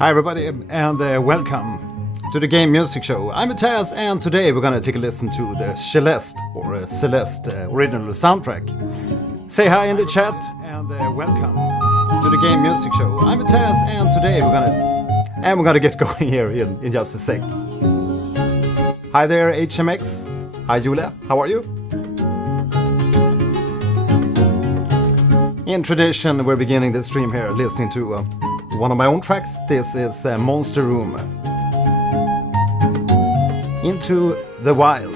Hi everybody, and welcome to the Game Music Show. I'm Mattias, and today we're gonna take a listen to the Celeste or Celeste original soundtrack. Say hi in the chat, and welcome to the Game Music Show. I'm Mattias, and today we're gonna get going here in just a sec. Hi there, HMX. Hi Julia, how are you? In tradition, we're beginning the stream here listening to one of my own tracks. This is Monster Room. Into the Wild.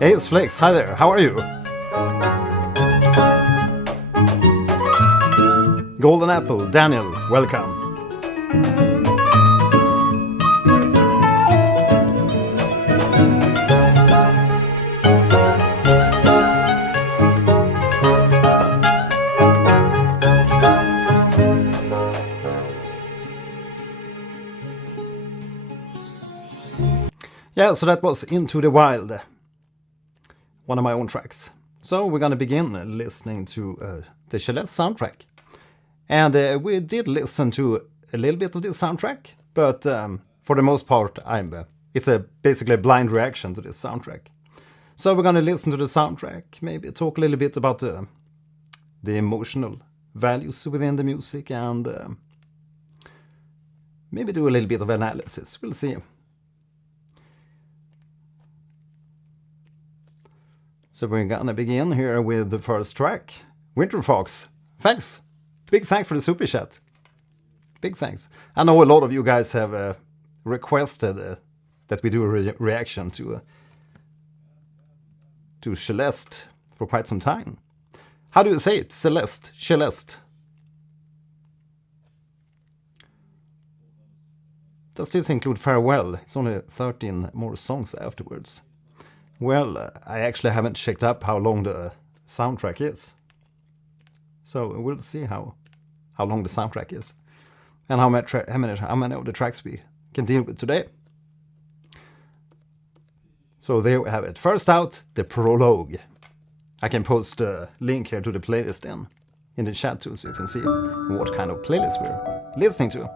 Hey, it's Flex. Hi there. How are you? Golden Apple, Daniel, welcome. Yeah, so that was Into the Wild, one of my own tracks. So we're gonna begin listening to the Celeste soundtrack. And we did listen to a little bit of this soundtrack, but for the most part, it's basically a blind reaction to this soundtrack. So we're gonna listen to the soundtrack, maybe talk a little bit about the emotional values within the music, and maybe do a little bit of analysis. We'll see. So we're gonna begin here with the first track, Winter Fox. Thanks. Big thanks for the super chat. Big thanks. I know a lot of you guys have requested that we do a reaction to Celeste for quite some time. How do you say it? Celeste. Celeste. Does this include Farewell? It's only 13 more songs afterwards. Well, I actually haven't checked up how long the soundtrack is. So we'll see how long the soundtrack is, and how many of the tracks we can deal with today. So there we have it. First out, the Prologue. I can post a link here to the playlist in the chat too, so you can see what kind of playlist we're listening to.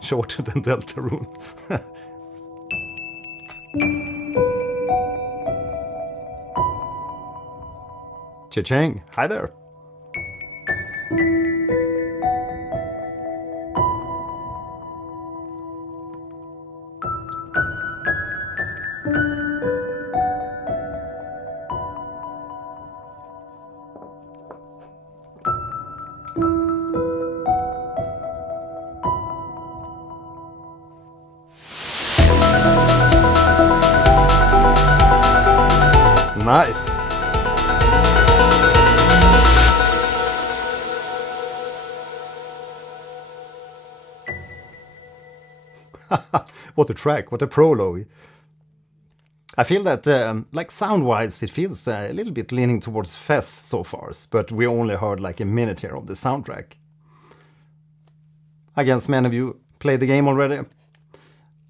Shorter than Deltarune. Cha-ching, hi there. Nice. What a track, what a prologue. I feel that, like sound-wise, it feels a little bit leaning towards Fez so far, but we only heard like a minute here of the soundtrack. I guess many of you played the game already.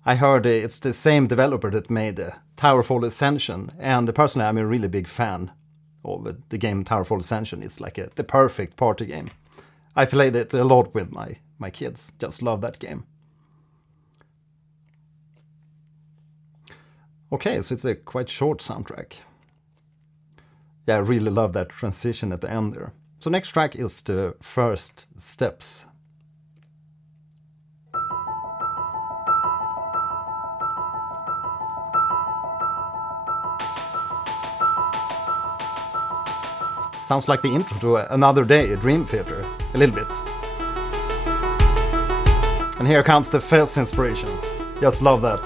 I heard it's the same developer that made Towerfall Ascension, and personally I'm a really big fan of the game Towerfall Ascension. It's like the perfect party game. I played it a lot with my kids, just love that game. Okay, so it's a quite short soundtrack. Yeah, I really love that transition at the end there. So next track is the First Steps. Sounds like the intro to Another Day, a Dream Theater, a little bit. And here comes the Fez inspirations. Just love that.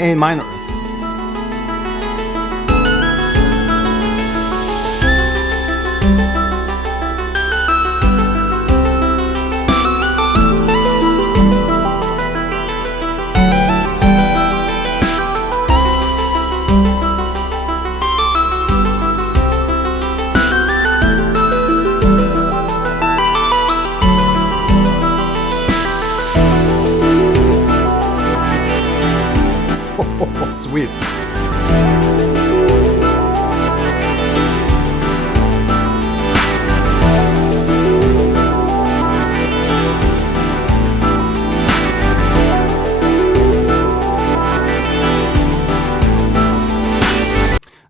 A minor. Sweet.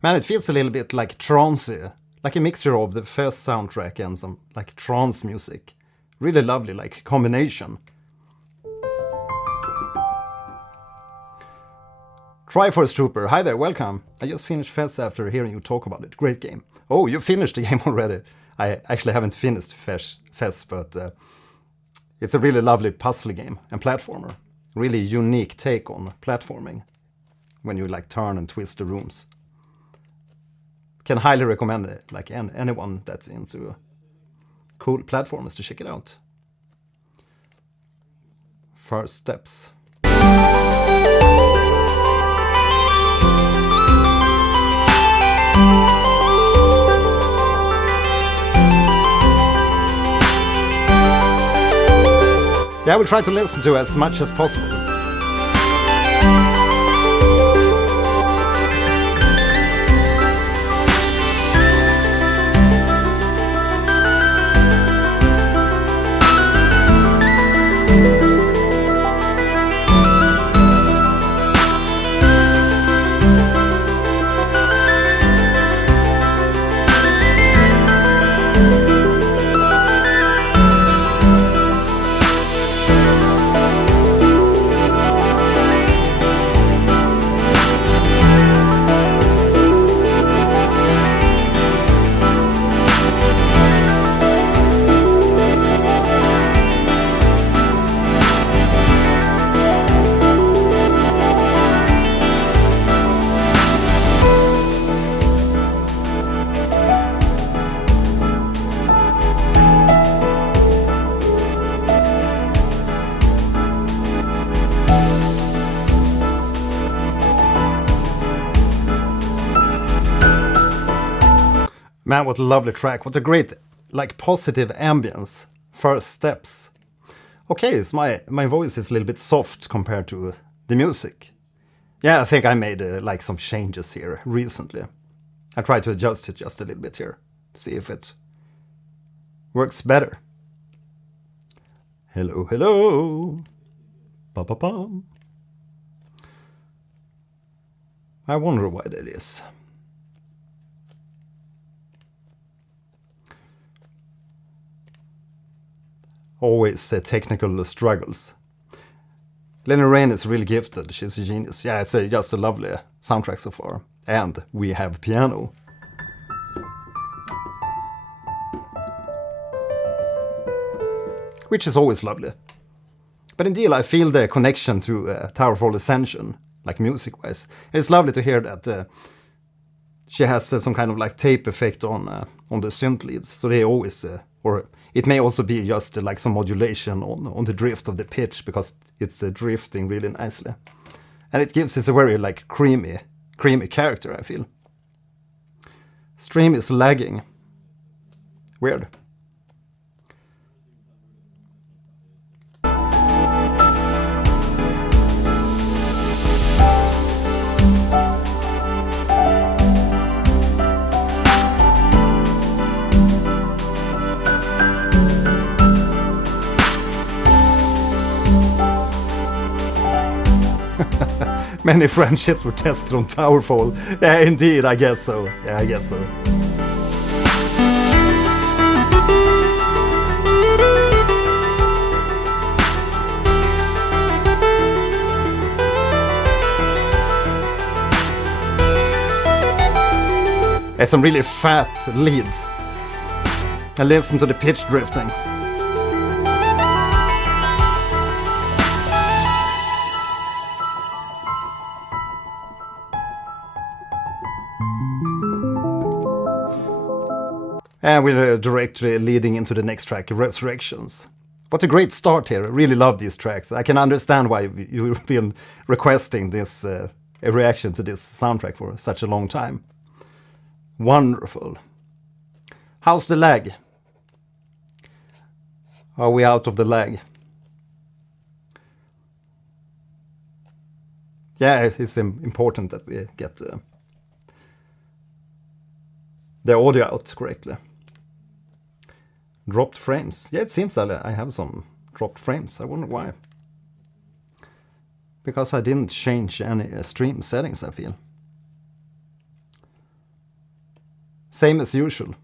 Man, it feels a little bit like trancey, like a mixture of the Fez soundtrack and some like trance music. Really lovely, like combination. Triforce Trooper, hi there, welcome. I just finished Fez after hearing you talk about it. Great game. Oh, you finished the game already. I actually haven't finished Fez, but it's a really lovely puzzle game and platformer. Really unique take on platforming when you like turn and twist the rooms. Can highly recommend it, like anyone that's into cool platformers to check it out. First steps. Yeah, I will try to listen to as much as possible. Man, what a lovely track. What a great, like, positive ambience. First steps. Okay, so my voice is a little bit soft compared to the music. Yeah, I think I made, like, some changes here recently. I tried to adjust it just a little bit here. See if it works better. Hello, hello. Ba-ba-bum. I wonder why that is. Always technical struggles. Lenny Rain is really gifted. She's a genius. Yeah, it's just a lovely soundtrack so far. And we have piano. Which is always lovely. But indeed, I feel the connection to Towerfall Ascension, like music-wise. It's lovely to hear that she has some kind of like tape effect on the synth leads. So they always, or it may also be just like some modulation on the drift of the pitch, because it's drifting really nicely. And it gives this a very like creamy character, I feel. Stream is lagging. Weird. Many friendships were tested on Towerfall. Yeah, indeed, I guess so. Yeah, I guess so. There's some really fat leads. And listen to the pitch drifting. And we're directly leading into the next track, Resurrections. What a great start here. I really love these tracks. I can understand why you've been requesting this a reaction to this soundtrack for such a long time. Wonderful. How's the lag? Are we out of the lag? Yeah, it's important that we get the audio out correctly. Dropped frames. Yeah, it seems that I have some dropped frames. I wonder why. Because I didn't change any stream settings, I feel. Same as usual.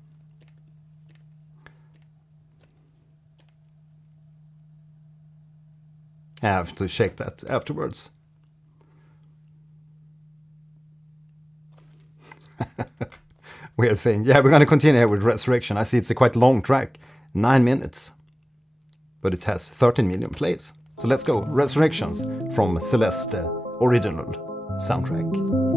I have to check that afterwards. Weird thing. Yeah, we're going to continue here with Resurrection. I see it's a quite long track. 9 minutes. But it has 13 million plays. So let's go. Resurrections from Celeste original soundtrack.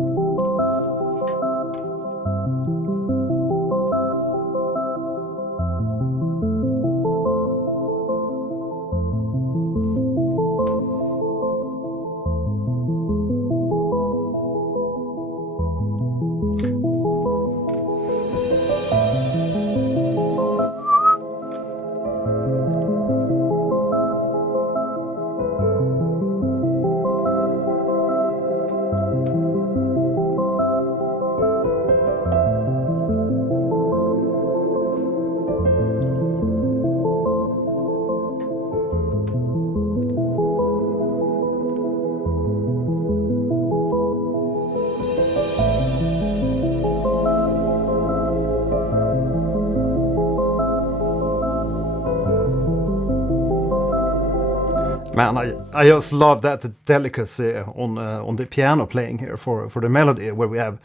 Man, I just love that delicacy on the piano playing here for the melody, where we have,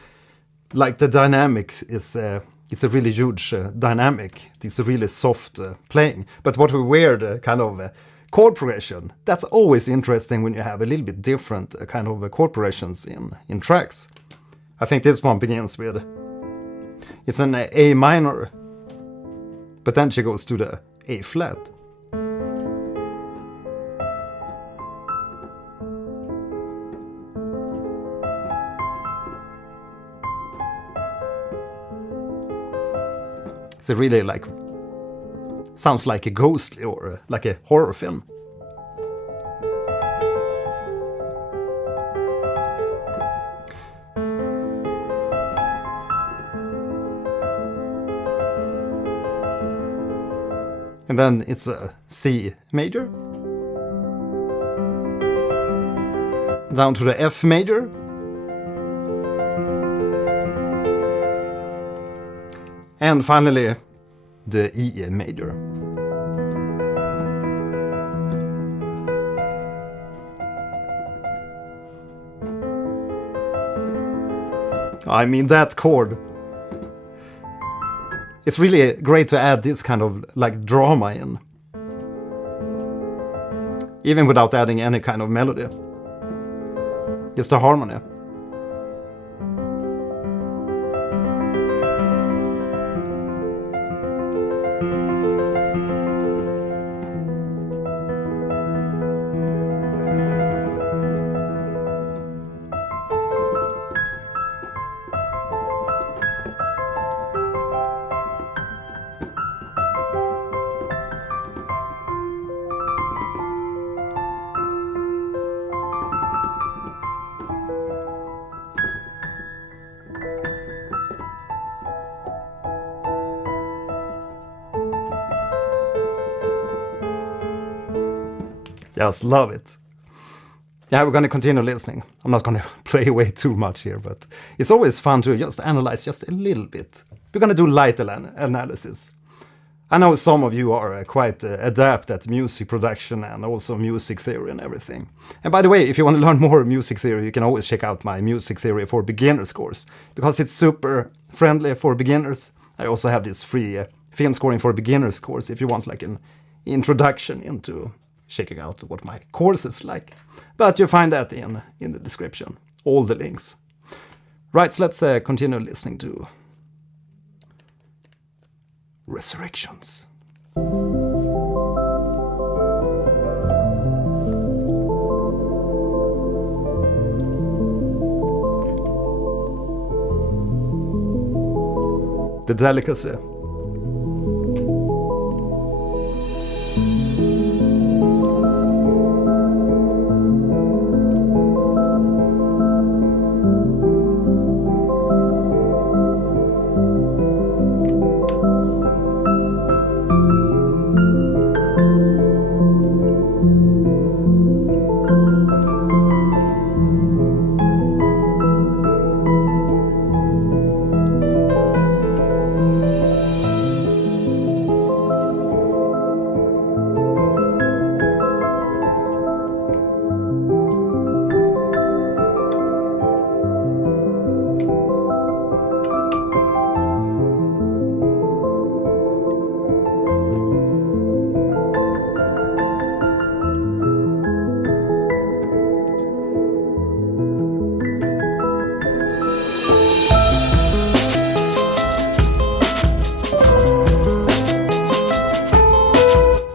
like, the dynamics is it's a really huge dynamic. It's a really soft playing. But what we weird kind of chord progression, that's always interesting when you have a little bit different kind of chord progressions in tracks. I think this one begins with, it's an A minor, but then she goes to the A flat. It's a really, like, sounds like a ghostly or like a horror film. And then it's a C major. Down to the F major. And finally, the E major. I mean, that chord. It's really great to add this kind of, like, drama in. Even without adding any kind of melody. Just a harmony. Just love it. Yeah, we're going to continue listening. I'm not going to play away too much here, but it's always fun to just analyze just a little bit. We're going to do light analysis. I know some of you are quite adept at music production and also music theory and everything. And by the way, if you want to learn more music theory, you can always check out my Music Theory for Beginners course, because it's super friendly for beginners. I also have this free film scoring for beginners course if you want, like, an introduction into checking out what my course is like. But you find that in the description, all the links. Right, so let's continue listening to Resurrections. The delicacy.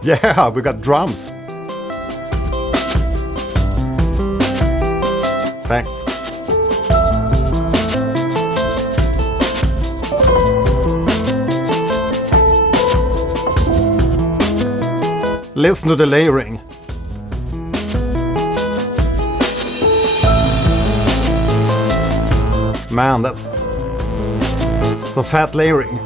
Yeah, we got drums. Thanks. Listen to the layering. Man, that's some fat layering.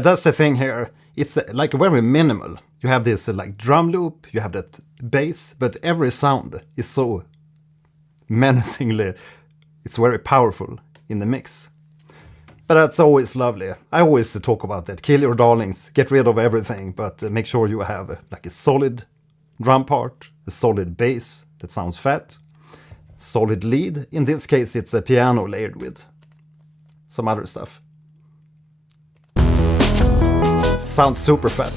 That's the thing here. It's like very minimal. You have this like drum loop, you have that bass, but every sound is so menacingly, it's very powerful in the mix. But that's always lovely. I always talk about that. Kill your darlings, get rid of everything, but make sure you have like a solid drum part, a solid bass that sounds fat, solid lead. In this case, it's a piano layered with some other stuff. Sounds super fat.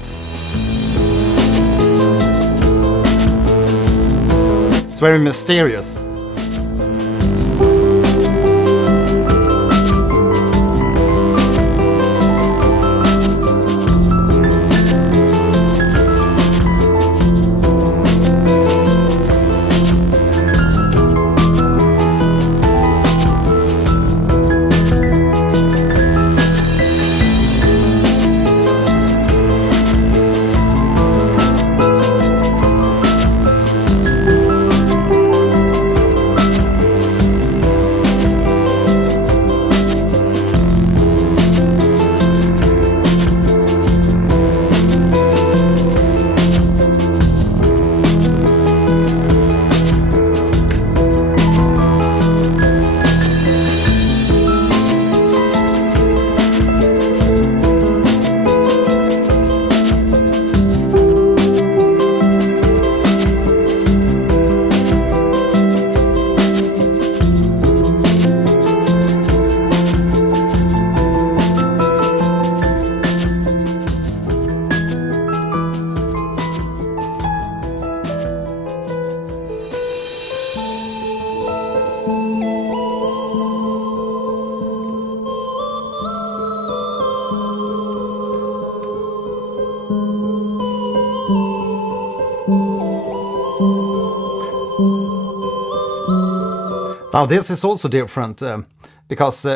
It's very mysterious. Now this is also different because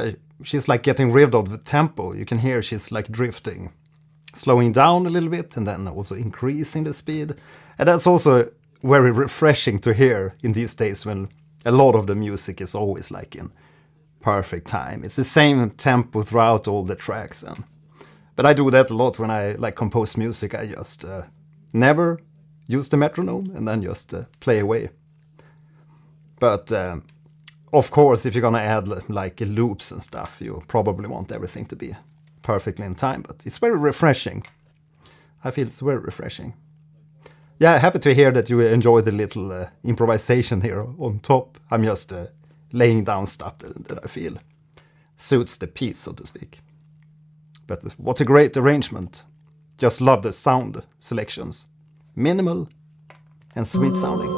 she's like getting rid of the tempo. You can hear she's like drifting, slowing down a little bit and then also increasing the speed. And that's also very refreshing to hear in these days when a lot of the music is always like in perfect time. It's the same tempo throughout all the tracks. But I do that a lot when I like compose music. I just never use the metronome and then just play away. But of course, if you're gonna add like loops and stuff, you probably want everything to be perfectly in time. But it's very refreshing. I feel it's very refreshing. Yeah, happy to hear that you enjoy the little improvisation here on top. I'm just laying down stuff that I feel suits the piece, so to speak. But what a great arrangement. Just love the sound selections. Minimal and sweet sounding.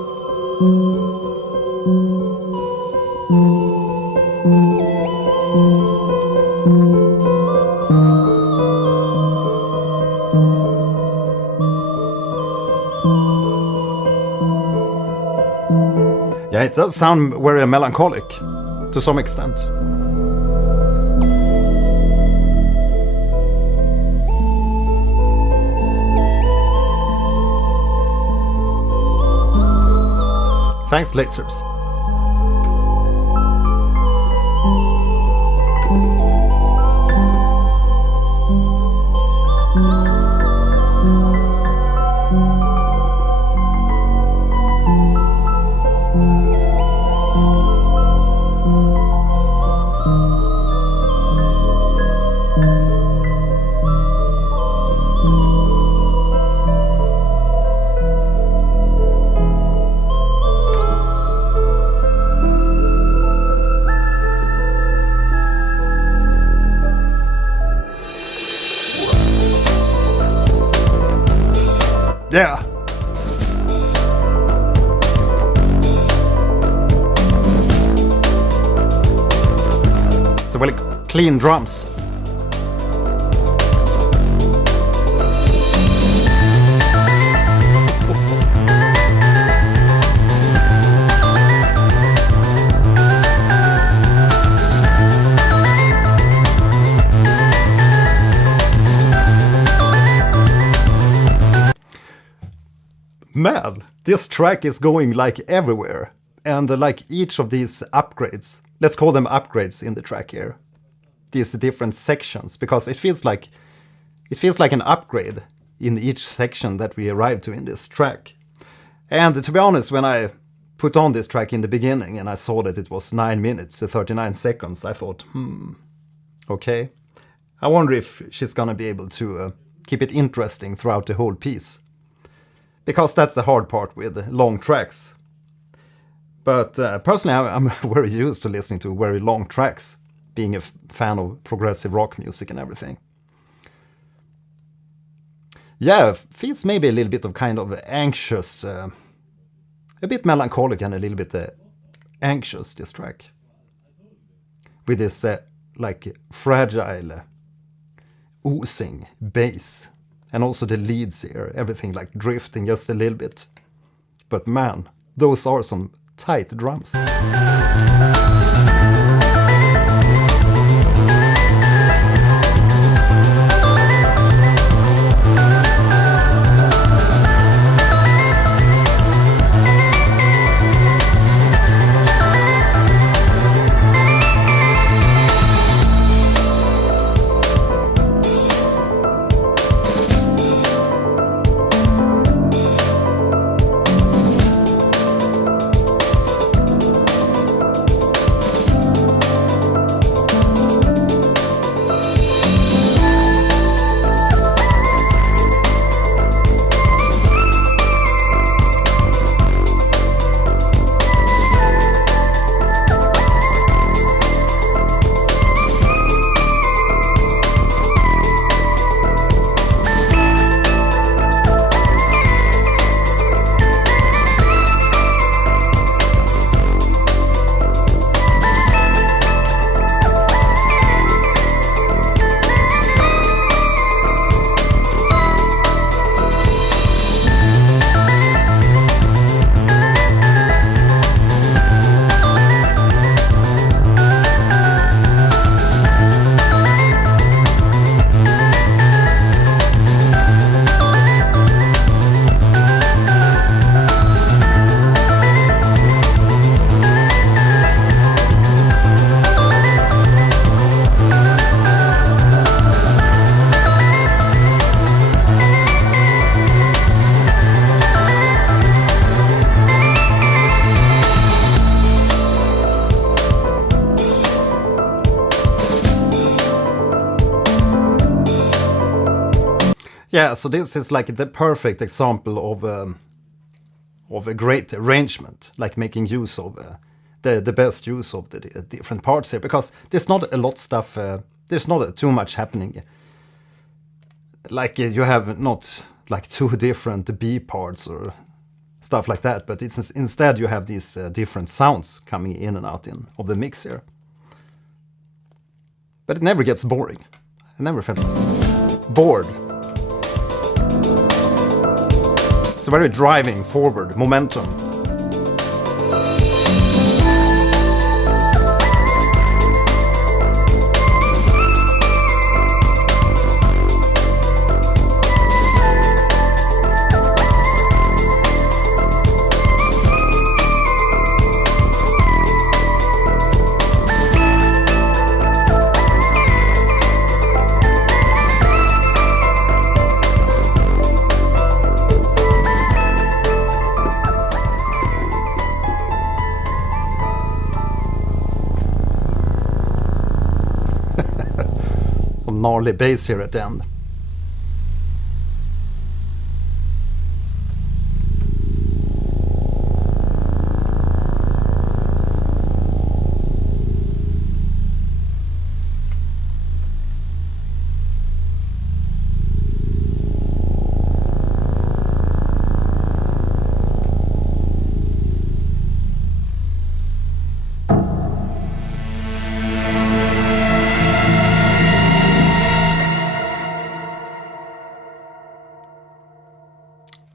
Yeah, it does sound very melancholic to some extent. Thanks, lasers. Yeah. So really clean drums. Man, this track is going like everywhere. And like each of these upgrades, let's call them upgrades in the track here. These different sections, because it feels like an upgrade in each section that we arrive to in this track. And to be honest, when I put on this track in the beginning and I saw that it was 9 minutes, 39 seconds, I thought, okay. I wonder if she's gonna be able to keep it interesting throughout the whole piece. Because that's the hard part with long tracks. But personally, I'm very used to listening to very long tracks, being a fan of progressive rock music and everything. Yeah, feels maybe a little bit of kind of anxious, a bit melancholic and a little bit anxious, this track. With this like fragile, oozing bass. And also the leads here, everything like drifting just a little bit. But man, those are some tight drums. Yeah, so this is like the perfect example of a great arrangement, like making use of the best use of the different parts here, because there's not a lot stuff, there's not too much happening. Like you have not like 2 different B parts or stuff like that, but it's instead you have these different sounds coming in and out of the mix here. But it never gets boring. I never felt bored. It's a very driving forward momentum. Gnarly bass here at the end.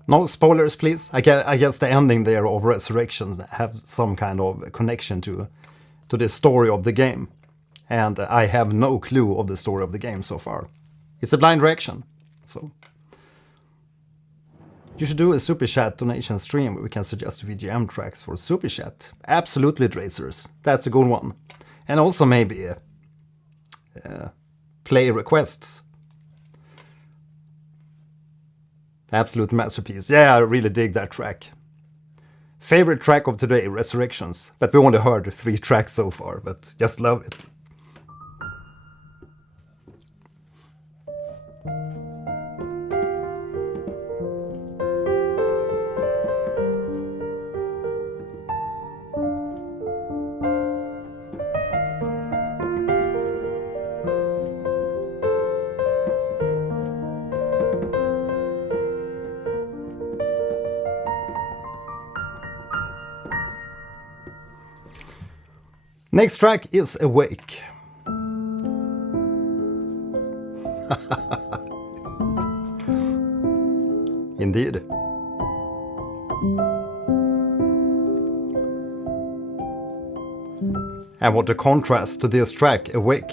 No spoilers, please. I guess the ending there of Resurrections have some kind of connection to the story of the game. And I have no clue of the story of the game so far. It's a blind reaction. So you should do a Super Chat donation stream where we can suggest VGM tracks for Super Chat. Absolutely, Dracers. That's a good one. And also maybe play requests. Absolute masterpiece. Yeah, I really dig that track. Favorite track of today, Resurrections. But we only heard 3 tracks so far, but just love it. Next track is Awake. Indeed. And what a contrast to this track, Awake.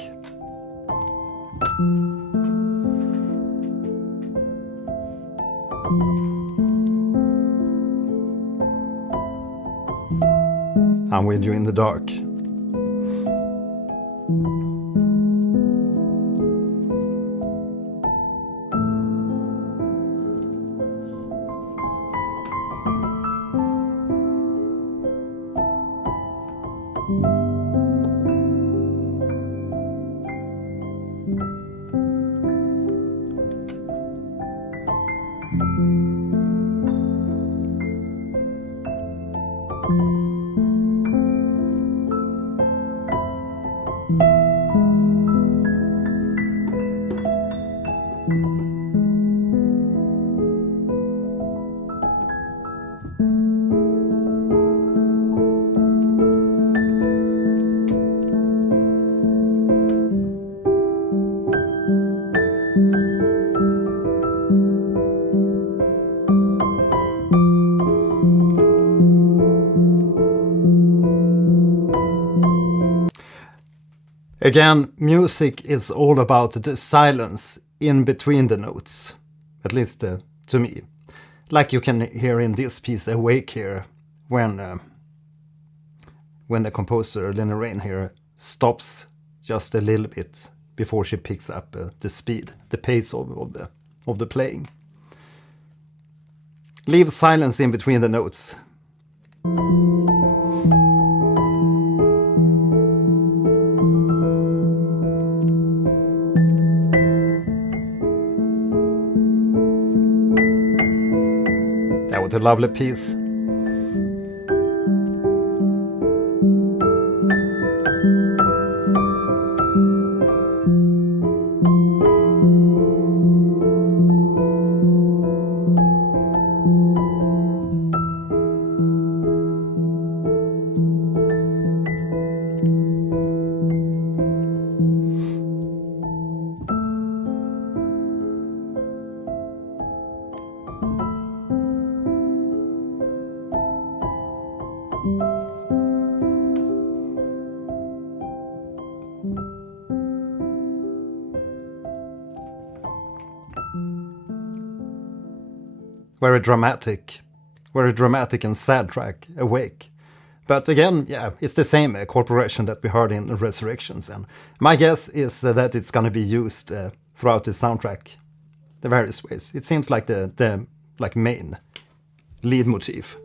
I'm with you in the dark. Again, music is all about the silence in between the notes, at least to me. Like you can hear in this piece, Awake here, when the composer, Lena Raine here, stops just a little bit before she picks up the speed, the pace of the playing. Leave silence in between the notes. That was a lovely piece. Very dramatic and sad track, Awake. But again, yeah, it's the same corporation that we heard in Resurrections, and my guess is that it's gonna be used throughout the soundtrack, the various ways. It seems like the like main lead motif.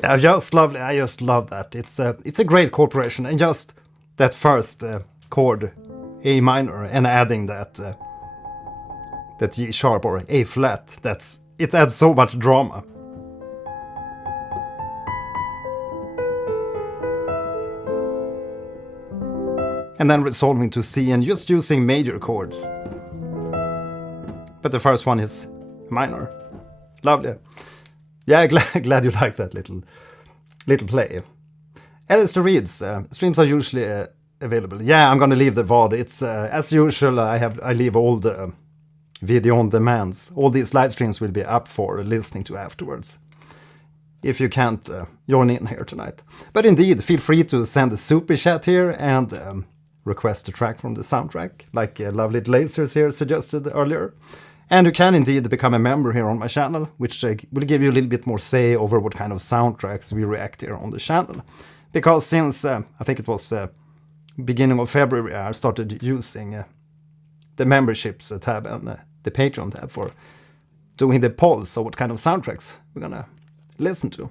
Yeah, I just love that. It's a great corporation, and just that first chord, A minor, and adding that G sharp or A flat. It adds so much drama. And then resolving to C and just using major chords. But the first one is minor. Lovely. Yeah, glad you like that little play. Alistair reads, streams are usually available. Yeah, I'm gonna leave the VOD. It's as usual. I leave all the video on demands. All these live streams will be up for listening to afterwards. If you can't join in here tonight, but indeed, feel free to send a super chat here and request a track from the soundtrack, like Lovely Lasers here suggested earlier. And you can indeed become a member here on my channel, which will give you a little bit more say over what kind of soundtracks we react here on the channel. Because since, I think it was beginning of February, I started using the memberships tab and the Patreon tab for doing the polls of what kind of soundtracks we're gonna listen to.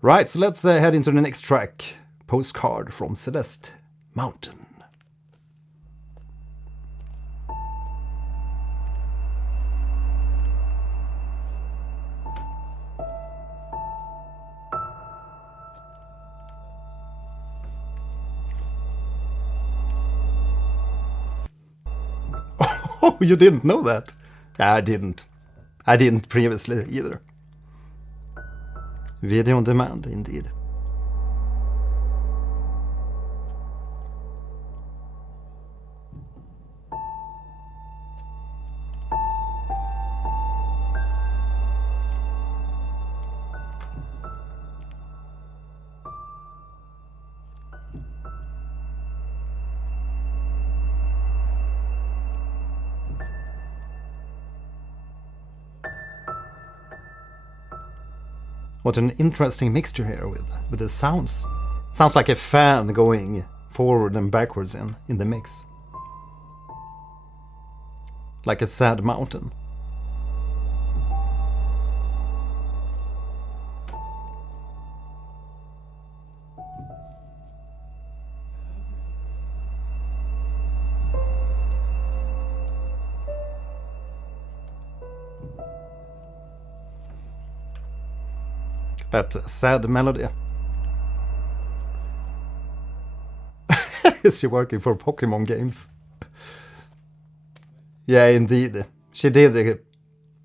Right, so let's head into the next track, Postcard from Celeste Mountain. Oh, you didn't know that? I didn't. I didn't previously either. Video on demand, indeed. What an interesting mixture here with the sounds. Sounds like a fan going forward and backwards in the mix. Like a sad mountain. That sad melody. Is she working for Pokemon games? Yeah, indeed. She did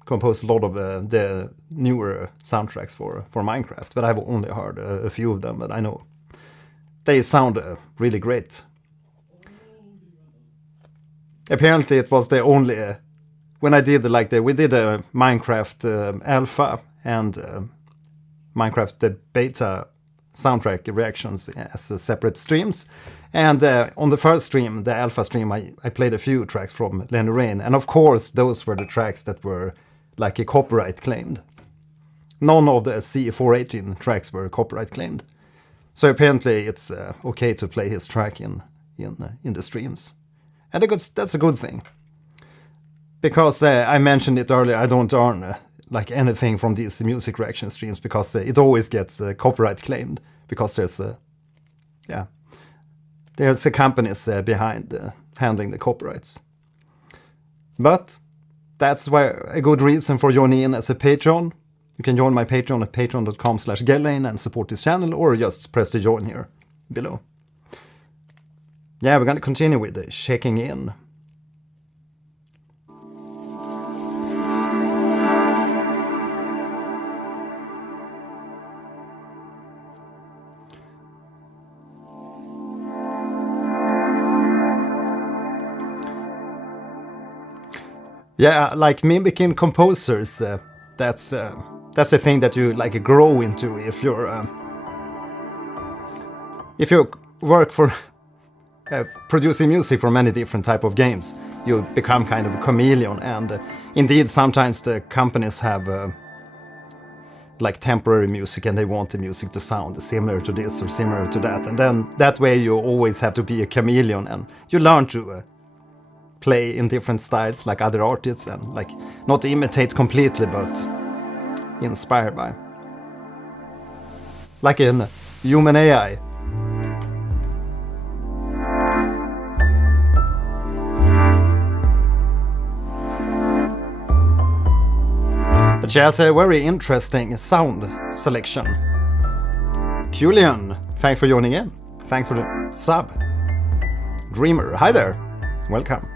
compose a lot of the newer soundtracks for Minecraft, but I've only heard a few of them, but I know they sound really great. Apparently it was the only... when I did we did a Minecraft alpha and... Minecraft the beta soundtrack reactions as separate streams. And on the first stream, the alpha stream, I played a few tracks from Lenny Rain. And of course, those were the tracks that were like a copyright claimed. None of the C418 tracks were copyright claimed. So apparently it's okay to play his track in the streams. And that's a good thing. Because I mentioned it earlier, I don't earn like anything from these music reaction streams because it always gets copyright claimed. Because there's companies behind handling the copyrights. But that's a good reason for joining in as a patron. You can join my Patreon at patreon.com/Gellane and support this channel, or just press the join here below. Yeah, we're going to continue with checking in. Yeah, like mimicking composers, that's the thing that you like grow into if you work for producing music for many different type of games. You become kind of a chameleon, and indeed sometimes the companies have like temporary music and they want the music to sound similar to this or similar to that, and then that way you always have to be a chameleon and you learn to play in different styles like other artists and like not imitate completely but inspired by. Like in Human AI. But she has a very interesting sound selection. Julian, thanks for joining in. Thanks for the sub. Dreamer, hi there. Welcome.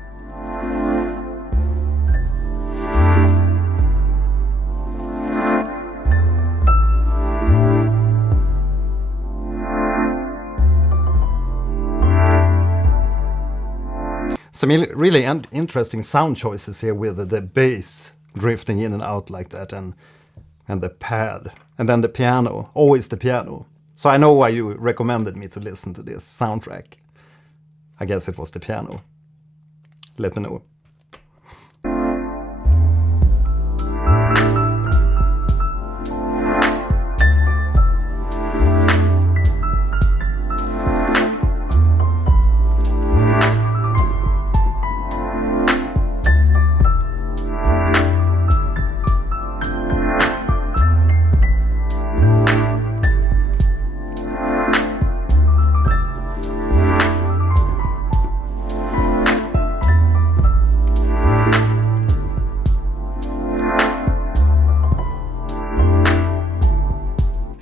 Some really interesting sound choices here with the bass drifting in and out like that, and the pad, and then the piano, always the piano. So I know why you recommended me to listen to this soundtrack. I guess it was the piano. Let me know.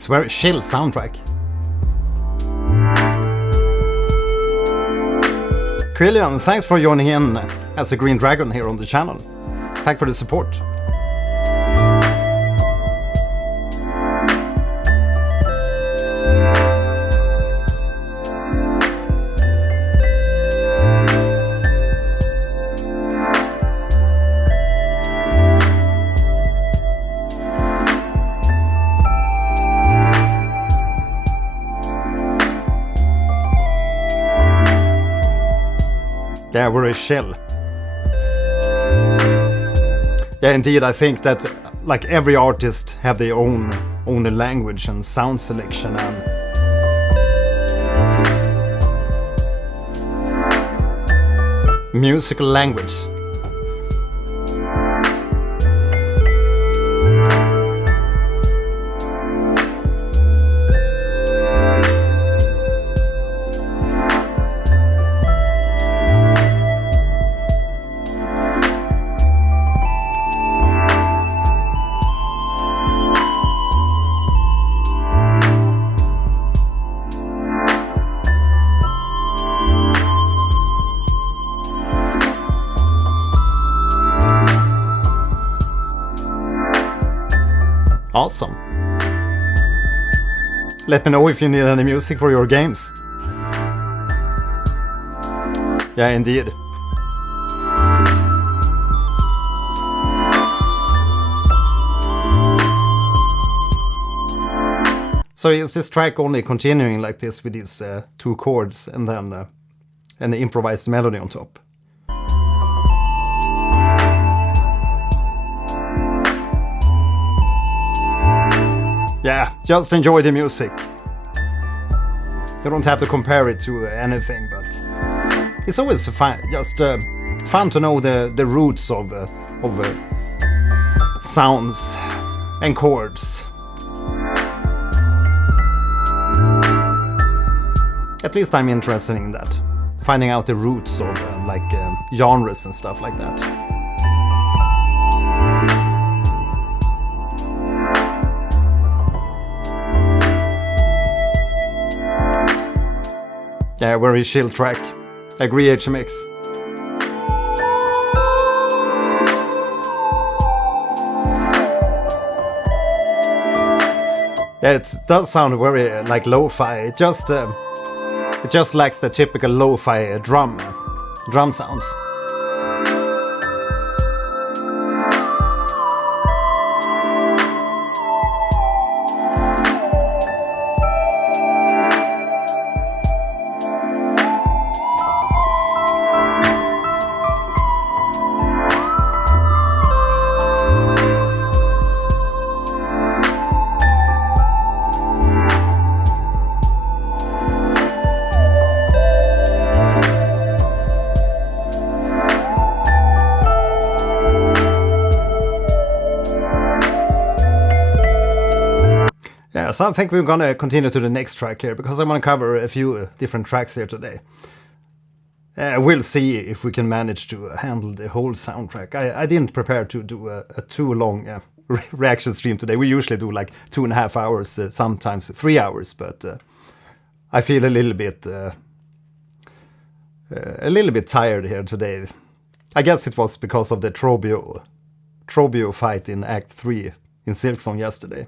Very chill soundtrack. Quillian, thanks for joining in as a Green Dragon here on the channel. Thanks for the support. Yeah, very chill. Yeah, indeed, I think that like every artist have their own language and sound selection and musical language. Awesome. Let me know if you need any music for your games. Yeah, indeed. So is this track only continuing like this with these 2 chords and then an improvised melody on top? Yeah, just enjoy the music. You don't have to compare it to anything, but it's always fun, just fun to know the roots of sounds and chords. At least I'm interested in that, finding out the roots of genres and stuff like that. Yeah, very chill track. Agree, HMX. Yeah, it does sound very like lo-fi. It just lacks the typical lo-fi drum sounds. So I think we're gonna continue to the next track here, because I want to cover a few different tracks here today. We'll see if we can manage to handle the whole soundtrack. I didn't prepare to do a too long reaction stream today. We usually do like 2.5 hours, sometimes 3 hours, but I feel a little bit tired here today. I guess it was because of the Trobio fight in Act 3 in Silksong yesterday.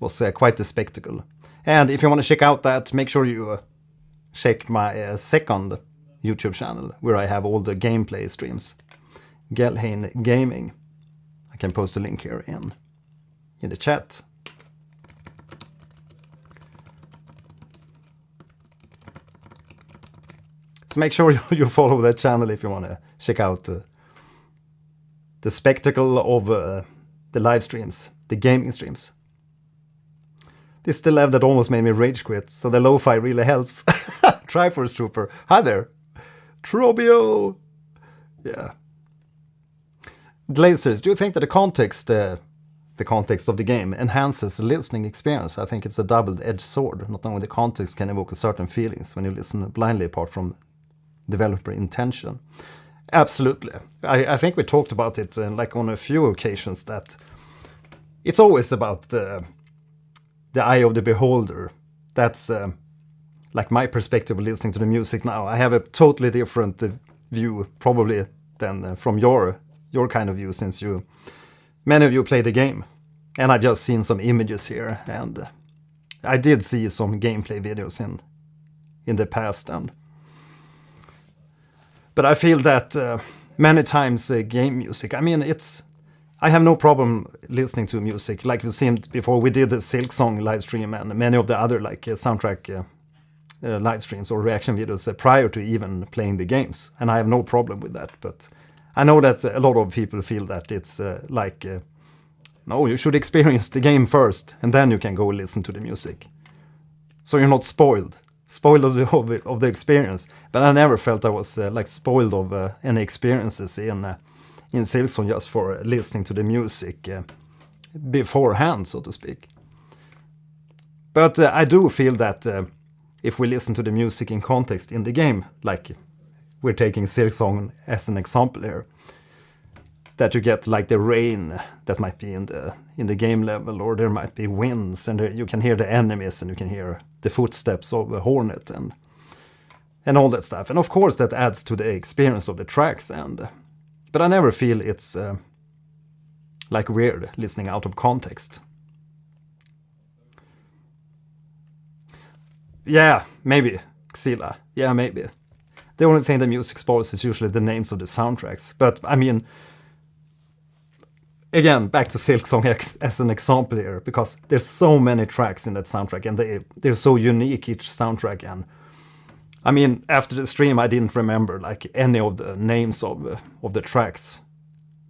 Was quite a spectacle. And if you want to check out that, make sure you check my second YouTube channel, where I have all the gameplay streams. Gelheim Gaming. I can post a link here in the chat. So make sure you follow that channel if you want to check out the spectacle of the live streams, the gaming streams. This is the level that almost made me rage quit, so the lo-fi really helps. Triforce Trooper. Hi there. Trobio. Yeah. Glazers, do you think that the context of the game enhances the listening experience? I think it's a double-edged sword. Not only the context can evoke certain feelings when you listen blindly apart from developer intention. Absolutely. I think we talked about it like on a few occasions, that it's always about the eye of the beholder. That's like my perspective of listening to the music now. I have a totally different view probably than from your kind of view, since many of you play the game. And I've just seen some images here, and I did see some gameplay videos in the past. But I feel that many times game music, I mean, I have no problem listening to music. Like we've seen before, we did the Silksong live stream and many of the other like soundtrack live streams or reaction videos prior to even playing the games. And I have no problem with that. But I know that a lot of people feel that it's no, you should experience the game first and then you can go listen to the music. So you're not spoiled of the experience. But I never felt I was like spoiled of any experiences in Silksong just for listening to the music beforehand, so to speak. But I do feel that if we listen to the music in context in the game, like we're taking Silksong as an example here, that you get like the rain that might be in the game level, or there might be winds, and you can hear the enemies, and you can hear the footsteps of a hornet and all that stuff. And of course that adds to the experience of the tracks, but I never feel it's like weird listening out of context. Yeah, maybe. Xila. Yeah, maybe. The only thing the music spoils is usually the names of the soundtracks. But, I mean, again, back to Silksong as an example here, because there's so many tracks in that soundtrack, and they're so unique, each soundtrack. And I mean, after the stream, I didn't remember like any of the names of the tracks,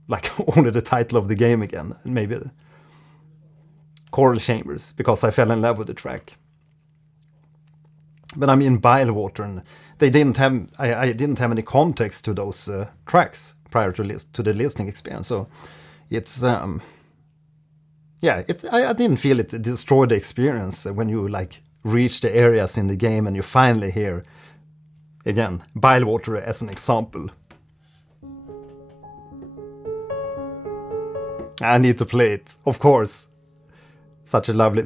like only the title of the game again, and maybe the choral chambers, because I fell in love with the track. But I mean, Bilewater, and they didn't have, I didn't have any context to those tracks prior to the listening experience, so it's yeah, I didn't feel it destroyed the experience when you like reach the areas in the game and you finally hear again Bilewater as an example. I need to play it, of course. Such a lovely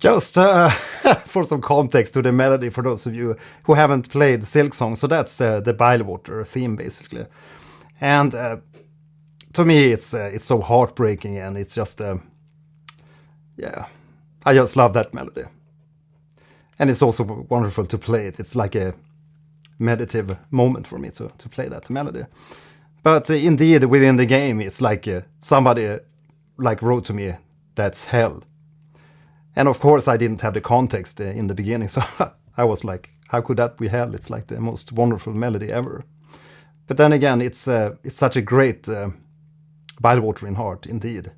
Just for some context to the melody, for those of you who haven't played Silksong, so that's the Bilewater theme, basically. And to me, it's so heartbreaking, and it's just, yeah, I just love that melody. And it's also wonderful to play it. It's like a meditative moment for me to play that melody. But indeed, within the game, it's like somebody like wrote to me, that's hell. And of course, I didn't have the context in the beginning, so I was like, how could that be hell? It's like the most wonderful melody ever. But then again, it's such a great Bilewater in heart, indeed.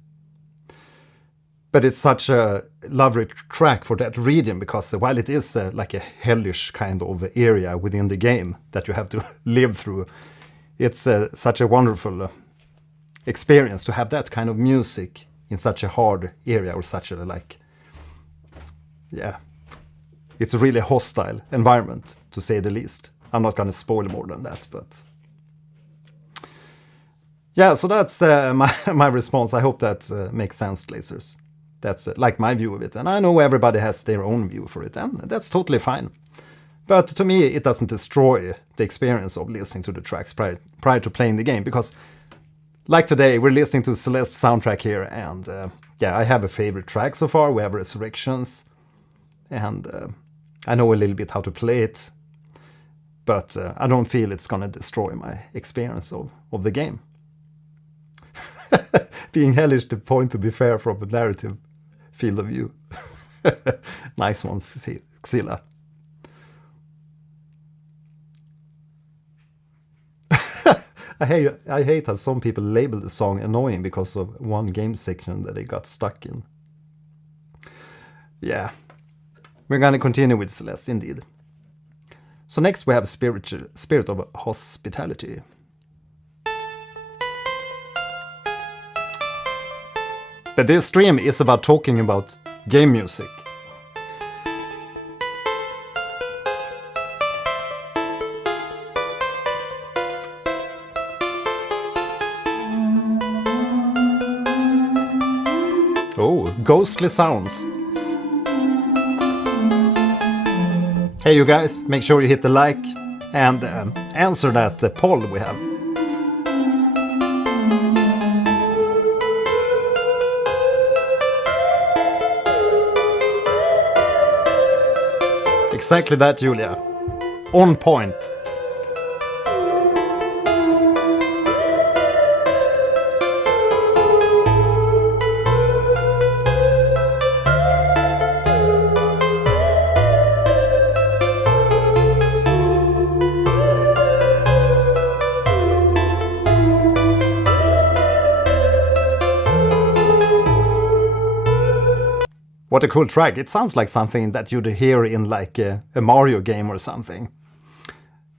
But it's such a lovely track for that region, because while it is like a hellish kind of area within the game that you have to live through, it's such a wonderful experience to have that kind of music in such a hard area, or such a like, yeah, it's a really hostile environment, to say the least. I'm not going to spoil more than that, but yeah, so that's my response. I hope that makes sense, Glazers. That's like my view of it, and I know everybody has their own view for it, and that's totally fine. But to me, it doesn't destroy the experience of listening to the tracks prior to playing the game, because like today, we're listening to Celeste's soundtrack here, and yeah, I have a favorite track so far. We have Resurrections, and I know a little bit how to play it, but I don't feel it's gonna destroy my experience of the game. Being hellish to point, to be fair, from a narrative field of view. Nice one, Xilla. I hate how some people label the song annoying because of one game section that they got stuck in. Yeah, we're gonna continue with Celeste, indeed. So next we have Spirit of Hospitality. But this stream is about talking about game music. Oh, ghostly sounds. Hey you guys, make sure you hit the like and answer that poll we have. Exactly that, Julia. On point. What a cool track. It sounds like something that you'd hear in like a Mario game or something.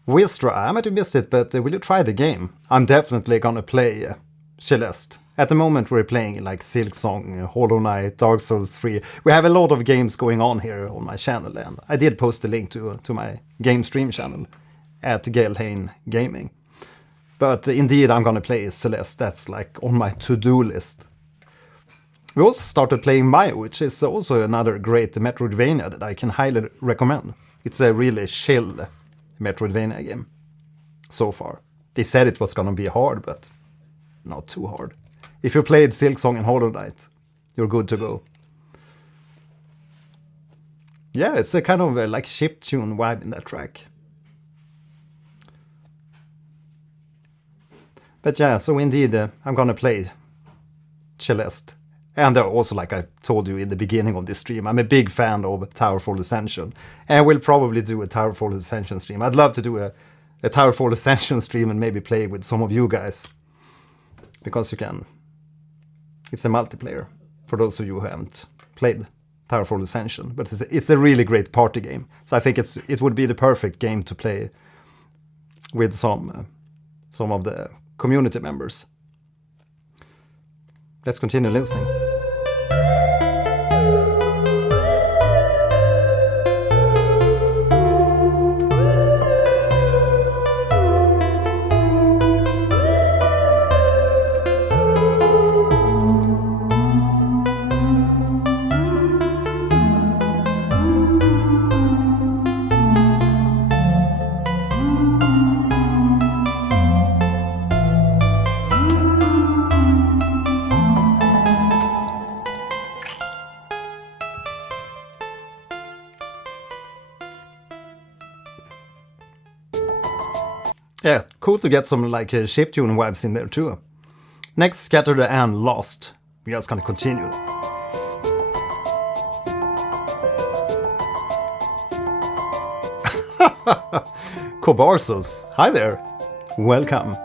Wistra, I might have missed it, but will you try the game? I'm definitely gonna play Celeste. At the moment we're playing like SILKSONG, Hollow Knight, Dark Souls 3. We have a lot of games going on here on my channel, and I did post a link to my game stream channel at Gelhain Gaming. But indeed I'm gonna play Celeste. That's like on my to-do list. We also started playing Mayo, which is also another great Metroidvania that I can highly recommend. It's a really chill Metroidvania game so far. They said it was gonna be hard, but not too hard. If you played SILKSONG and Hollow Knight, you're good to go. Yeah, it's a kind of a, like chiptune vibe in that track. But yeah, so indeed, I'm gonna play Celeste. And also, like I told you in the beginning of this stream, I'm a big fan of Towerfall Ascension. And we'll probably do a Towerfall Ascension stream. I'd love to do a Towerfall Ascension stream and maybe play with some of you guys. Because you can. It's a multiplayer, for those of you who haven't played Towerfall Ascension. But it's a really great party game. So I think it would be the perfect game to play with some of the community members. Let's continue listening. Yeah, cool to get some like chiptune vibes in there too. Next, Scattered and Lost. We're just gonna continue. Kobarsos, hi there. Welcome.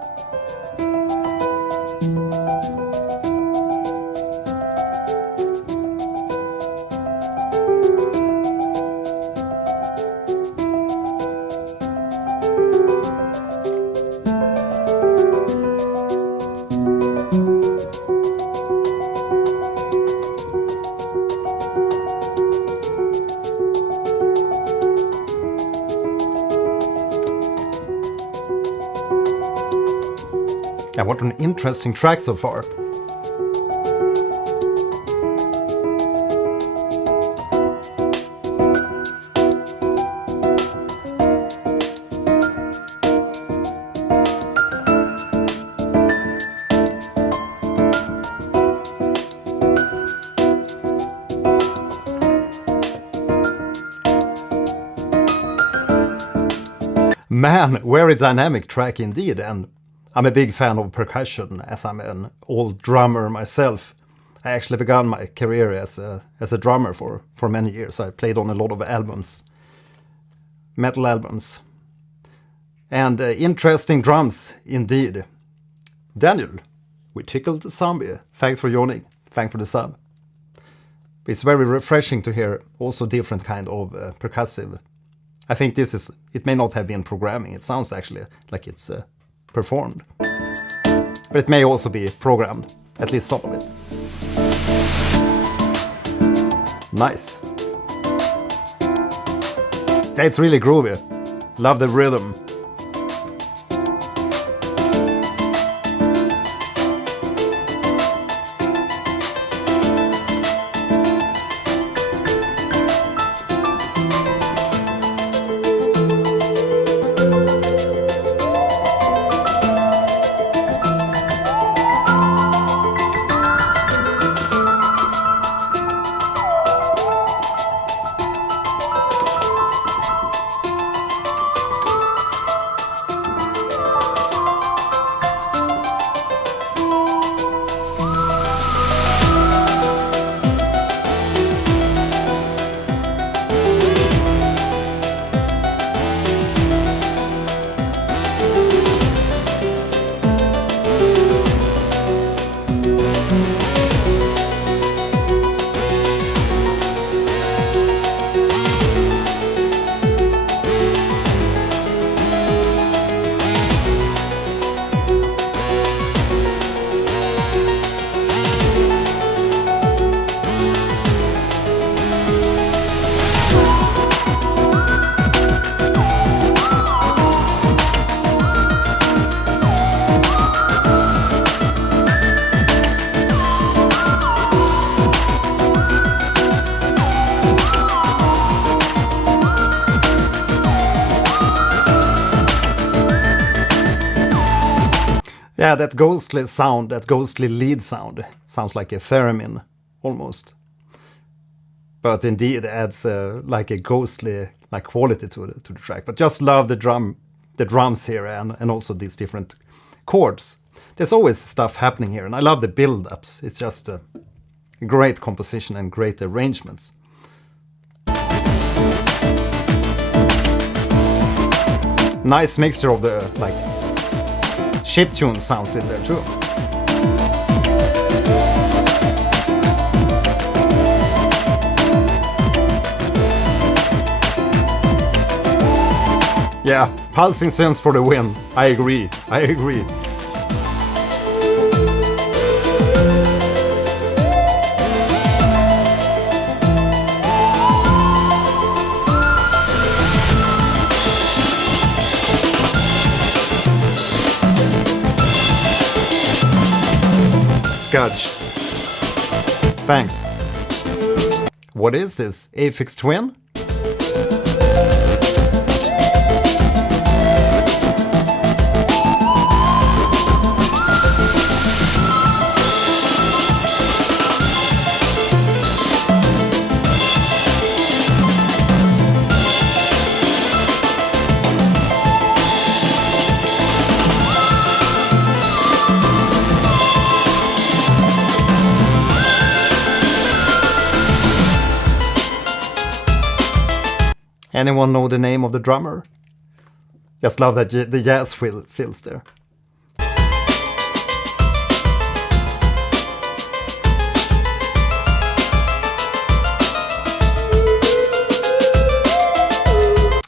Yeah, what an interesting track so far. Man, very dynamic track indeed, and I'm a big fan of percussion, as I'm an old drummer myself. I actually began my career as a drummer for many years. I played on a lot of albums, metal albums. And interesting drums indeed. Daniel, we tickled the zombie. Thanks for joining. Thanks for the sub. It's very refreshing to hear also different kind of percussive. I think it may not have been programming. It sounds actually like it's performed. But it may also be programmed, at least some of it. Nice. Yeah, it's really groovy. Love the rhythm. Yeah, that ghostly sound, that ghostly lead sound, sounds like a theremin, almost. But indeed, it adds like a ghostly like quality to the track. But just love the drums here, and also these different chords. There's always stuff happening here, and I love the build-ups. It's just a great composition and great arrangements. Nice mixture of the like chiptune sounds in there too. Yeah, pulsing synths for the win. I agree. Scudge. Thanks. What is this? Aphex Twin? Anyone know the name of the drummer? Just love that the jazz fills there.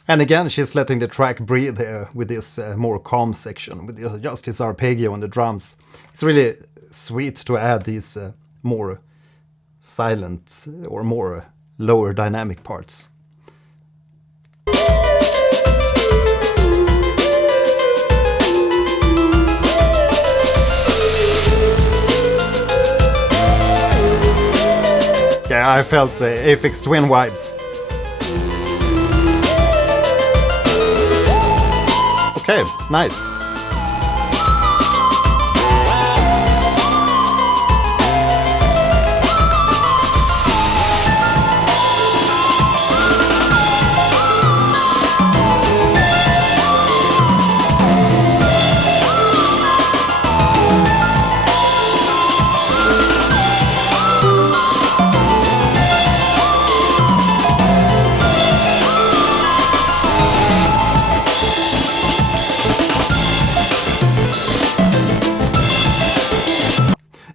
And again, she's letting the track breathe here with this more calm section, with just this arpeggio on the drums. It's really sweet to add these more silent or more lower dynamic parts. Yeah, I felt Aphex Twin vibes. Okay, nice.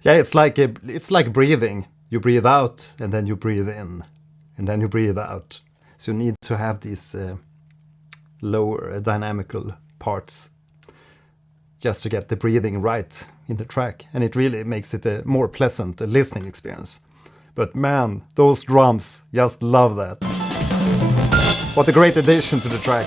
Yeah, it's like breathing. You breathe out, and then you breathe in, and then you breathe out. So you need to have these lower dynamical parts just to get the breathing right in the track, and it really makes it a more pleasant listening experience. But man, those drums, just love that. What a great addition to the track.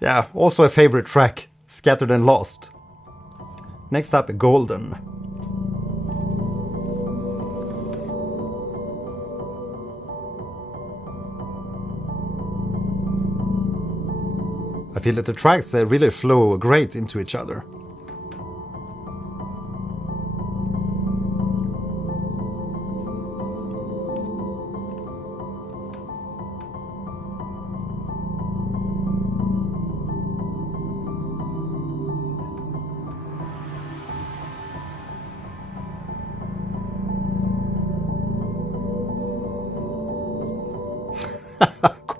Yeah, also a favorite track, Scattered and Lost. Next up, Golden. I feel that the tracks really flow great into each other.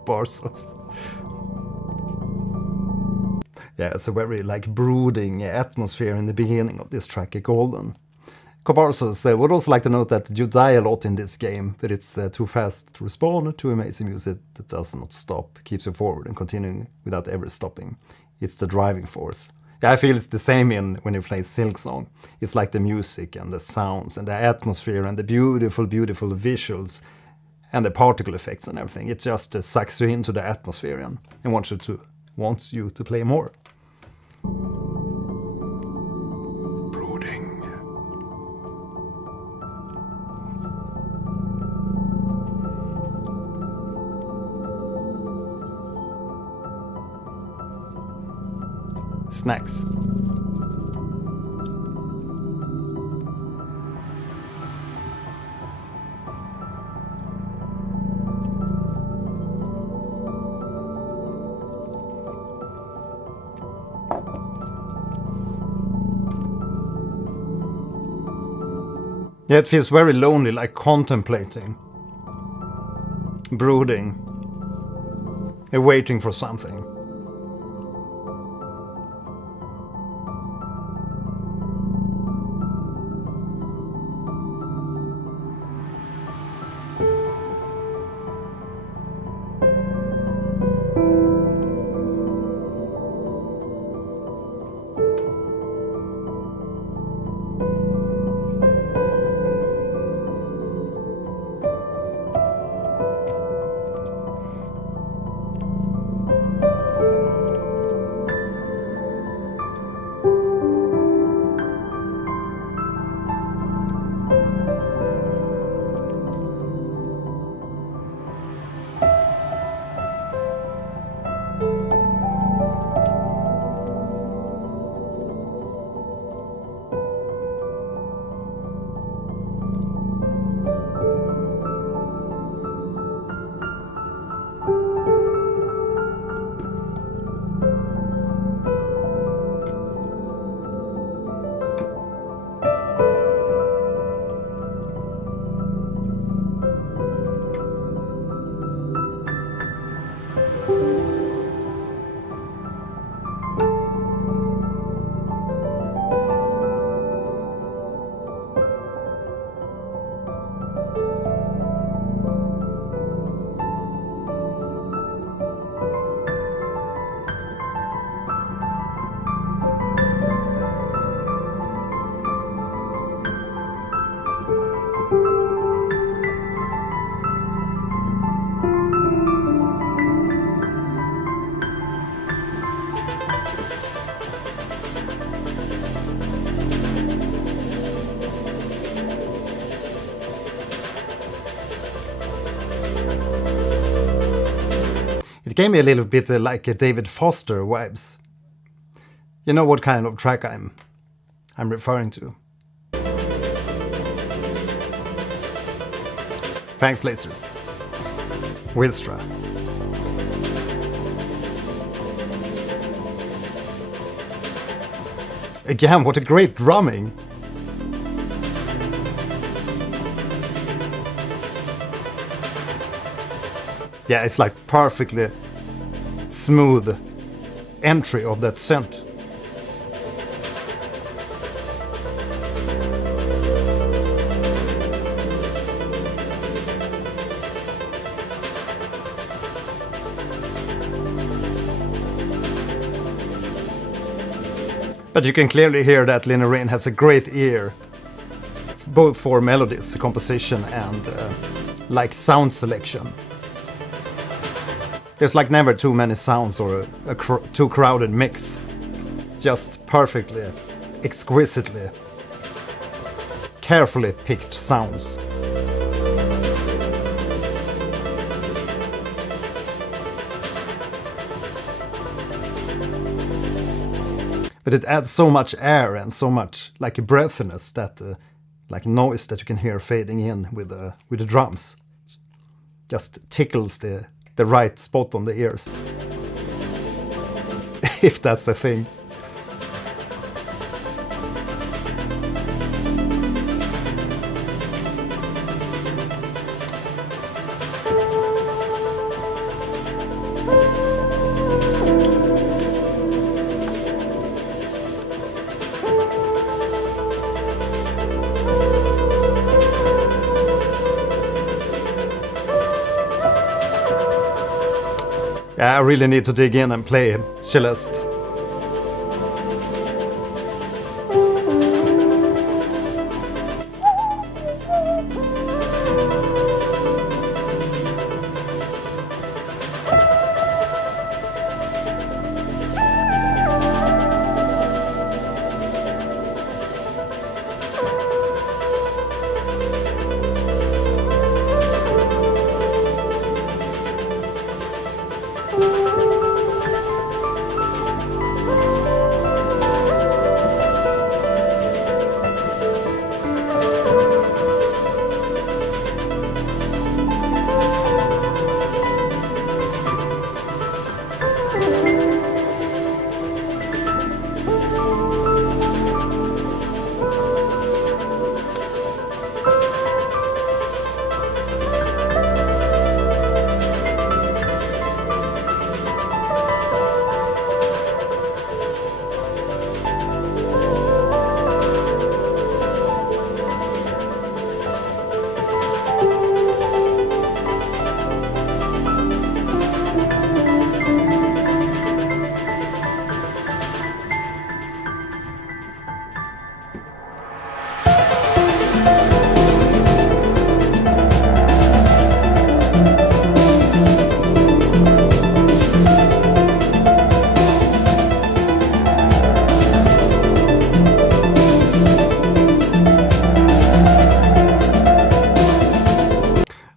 Barsos. Yeah, it's a very like brooding atmosphere in the beginning of this track, Golden. Cobarsos would also like to note that you die a lot in this game, but it's too fast to respawn, too amazing music that does not stop, keeps you forward and continuing without ever stopping. It's the driving force. Yeah, I feel it's the same when you play SILKSONG. It's like the music and the sounds and the atmosphere and the beautiful, beautiful visuals and the particle effects and everything. It just sucks you into the atmosphere and wants you to play more. Brooding. Snacks. Yeah, it feels very lonely, like contemplating, brooding, and waiting for something. It gave me a little bit like a David Foster vibes. You know what kind of track I'm referring to. Thanks, lasers. Wistra. Again, what a great drumming! Yeah, it's like perfectly smooth entry of that synth. But you can clearly hear that Lina Rain has a great ear, both for melodies, composition, and like sound selection. There's like never too many sounds or a too crowded mix. Just perfectly, exquisitely, carefully picked sounds. But it adds so much air and so much like a breathiness that, like noise that you can hear fading in with the drums. Just tickles the right spot on the ears. If that's a thing. I really need to dig in and play Celeste.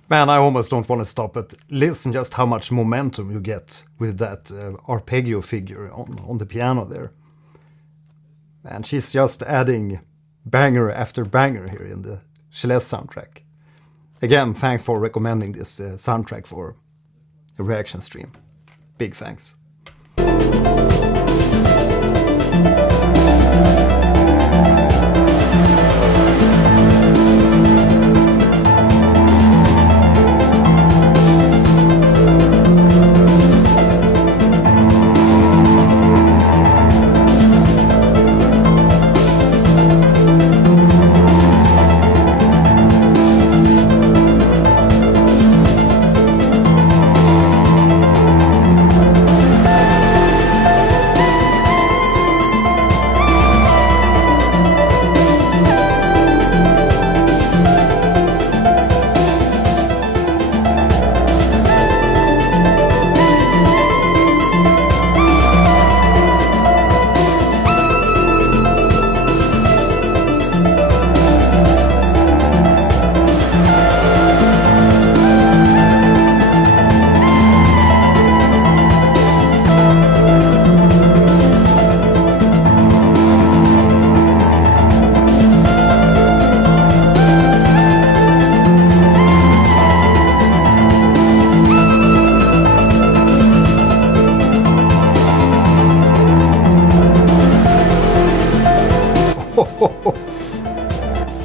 Man, I almost don't want to stop, but listen just how much momentum you get with that arpeggio figure on the piano there. And she's just adding banger after banger here in the Celeste soundtrack. Again, thanks for recommending this soundtrack for a reaction stream. Big thanks.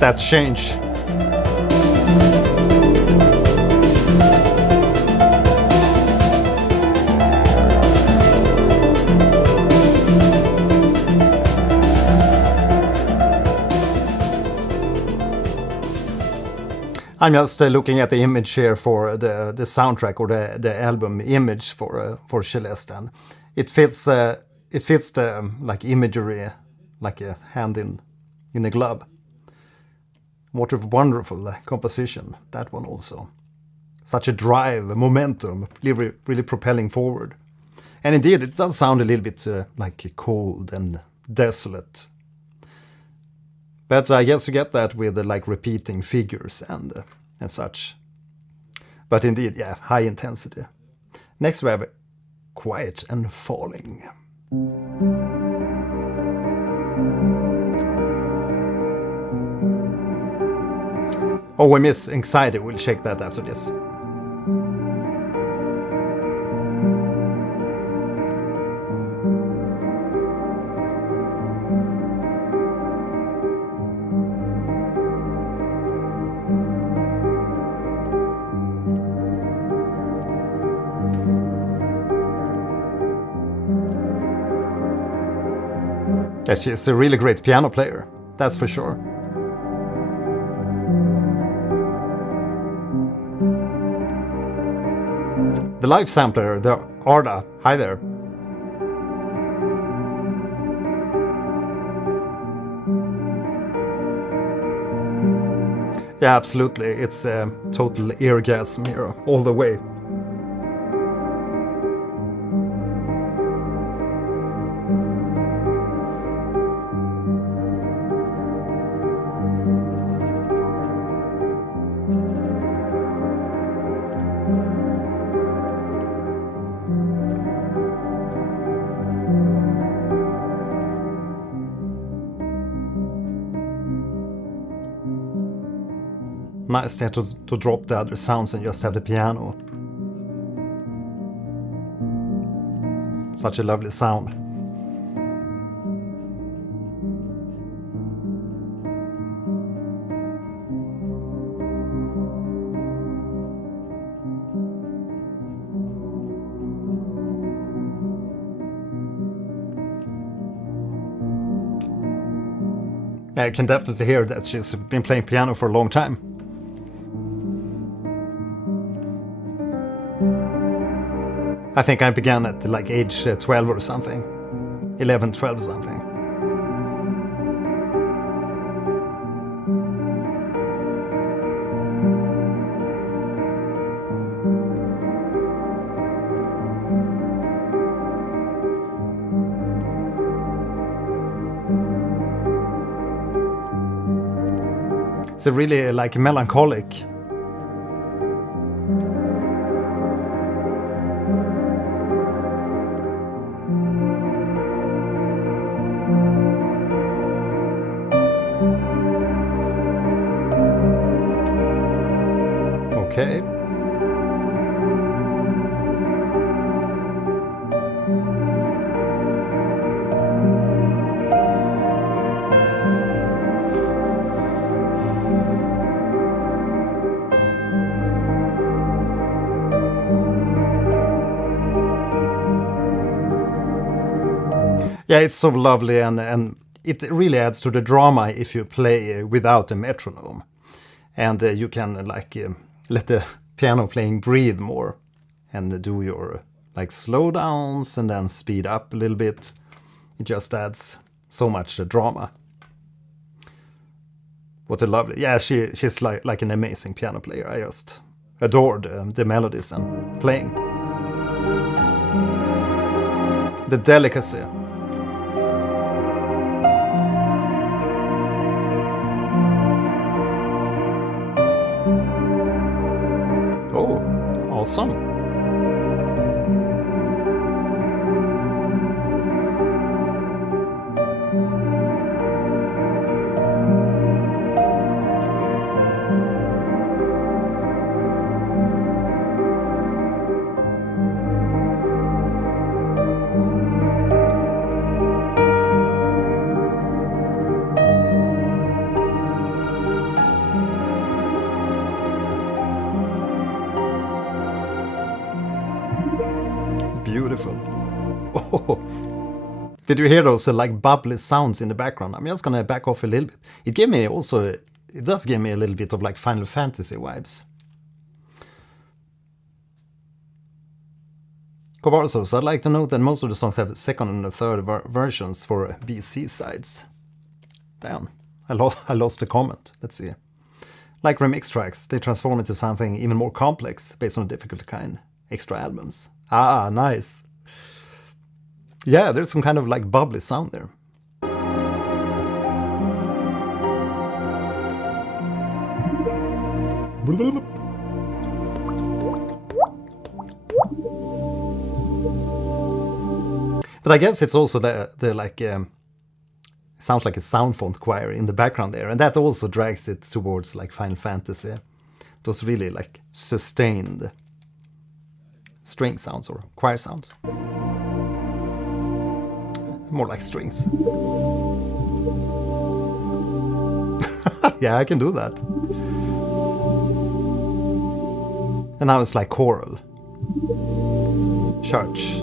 That change. I'm just looking at the image here for the soundtrack or the album image for Celeste, and it fits the like imagery like a hand in a glove. What a wonderful composition, that one also. Such a drive, a momentum, really propelling forward. And indeed, it does sound a little bit like cold and desolate. But I guess you get that with like repeating figures and such. But indeed, yeah, high intensity. Next we have Quiet and Falling. Oh, we miss Anxiety. We'll check that after this. Yeah, she's a really great piano player, that's for sure. The live sampler, the Arda. Hi there. Yeah, absolutely. It's a total eargasm here, all the way. Nice there to drop the other sounds and just have the piano. Such a lovely sound. Yeah, you can definitely hear that she's been playing piano for a long time. I think I began at like age 12 or something. 11, 12 something. It's a really like melancholic. Okay. Yeah, it's so lovely, and it really adds to the drama if you play without a metronome. And you can like let the piano playing breathe more and do your like slowdowns and then speed up a little bit. It just adds so much drama. What a lovely, yeah, she's like an amazing piano player. I just adored the melodies and playing. The delicacy. Oh, awesome. Beautiful. Oh, did you hear those like bubbly sounds in the background? I'm just gonna back off a little bit. It does give me a little bit of like Final Fantasy vibes. So I'd like to note that most of the songs have second and third versions for BC sides. Damn, I lost the comment. Let's see. Like remix tracks, they transform into something even more complex based on a difficult kind. Extra albums. Ah, nice. Yeah, there's some kind of like bubbly sound there. But I guess it's also the like sounds like a sound font choir in the background there, and that also drags it towards like Final Fantasy. Those really like sustained string sounds or choir sounds. More like strings. Yeah, I can do that. And now it's like choral. Church.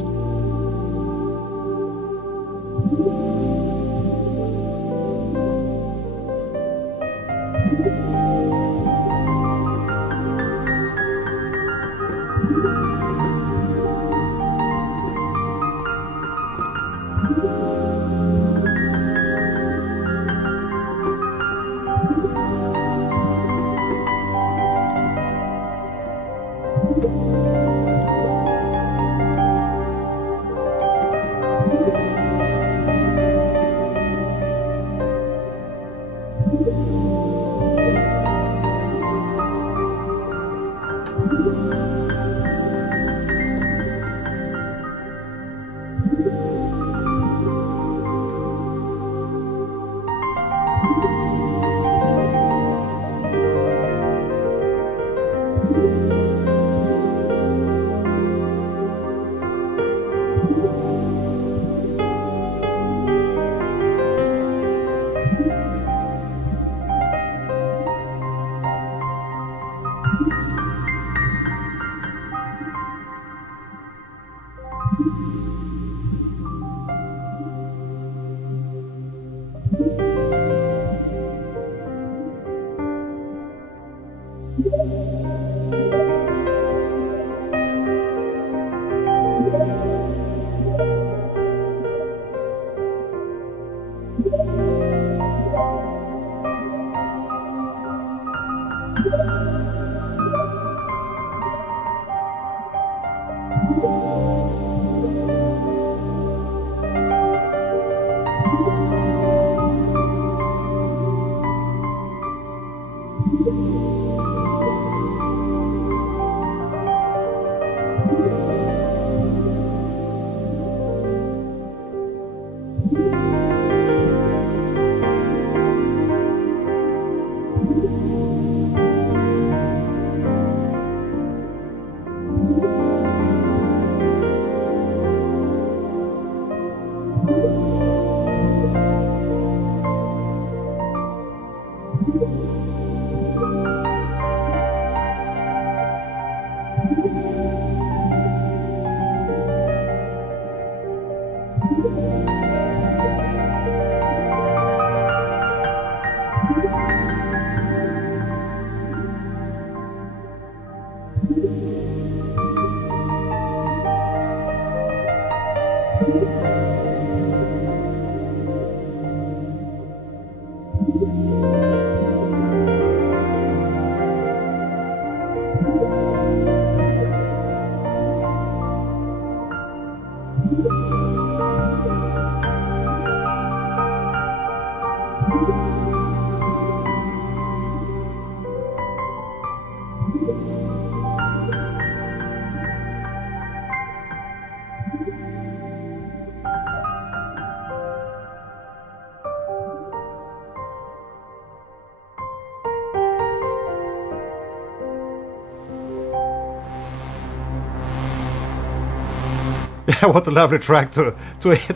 Yeah, what a lovely track to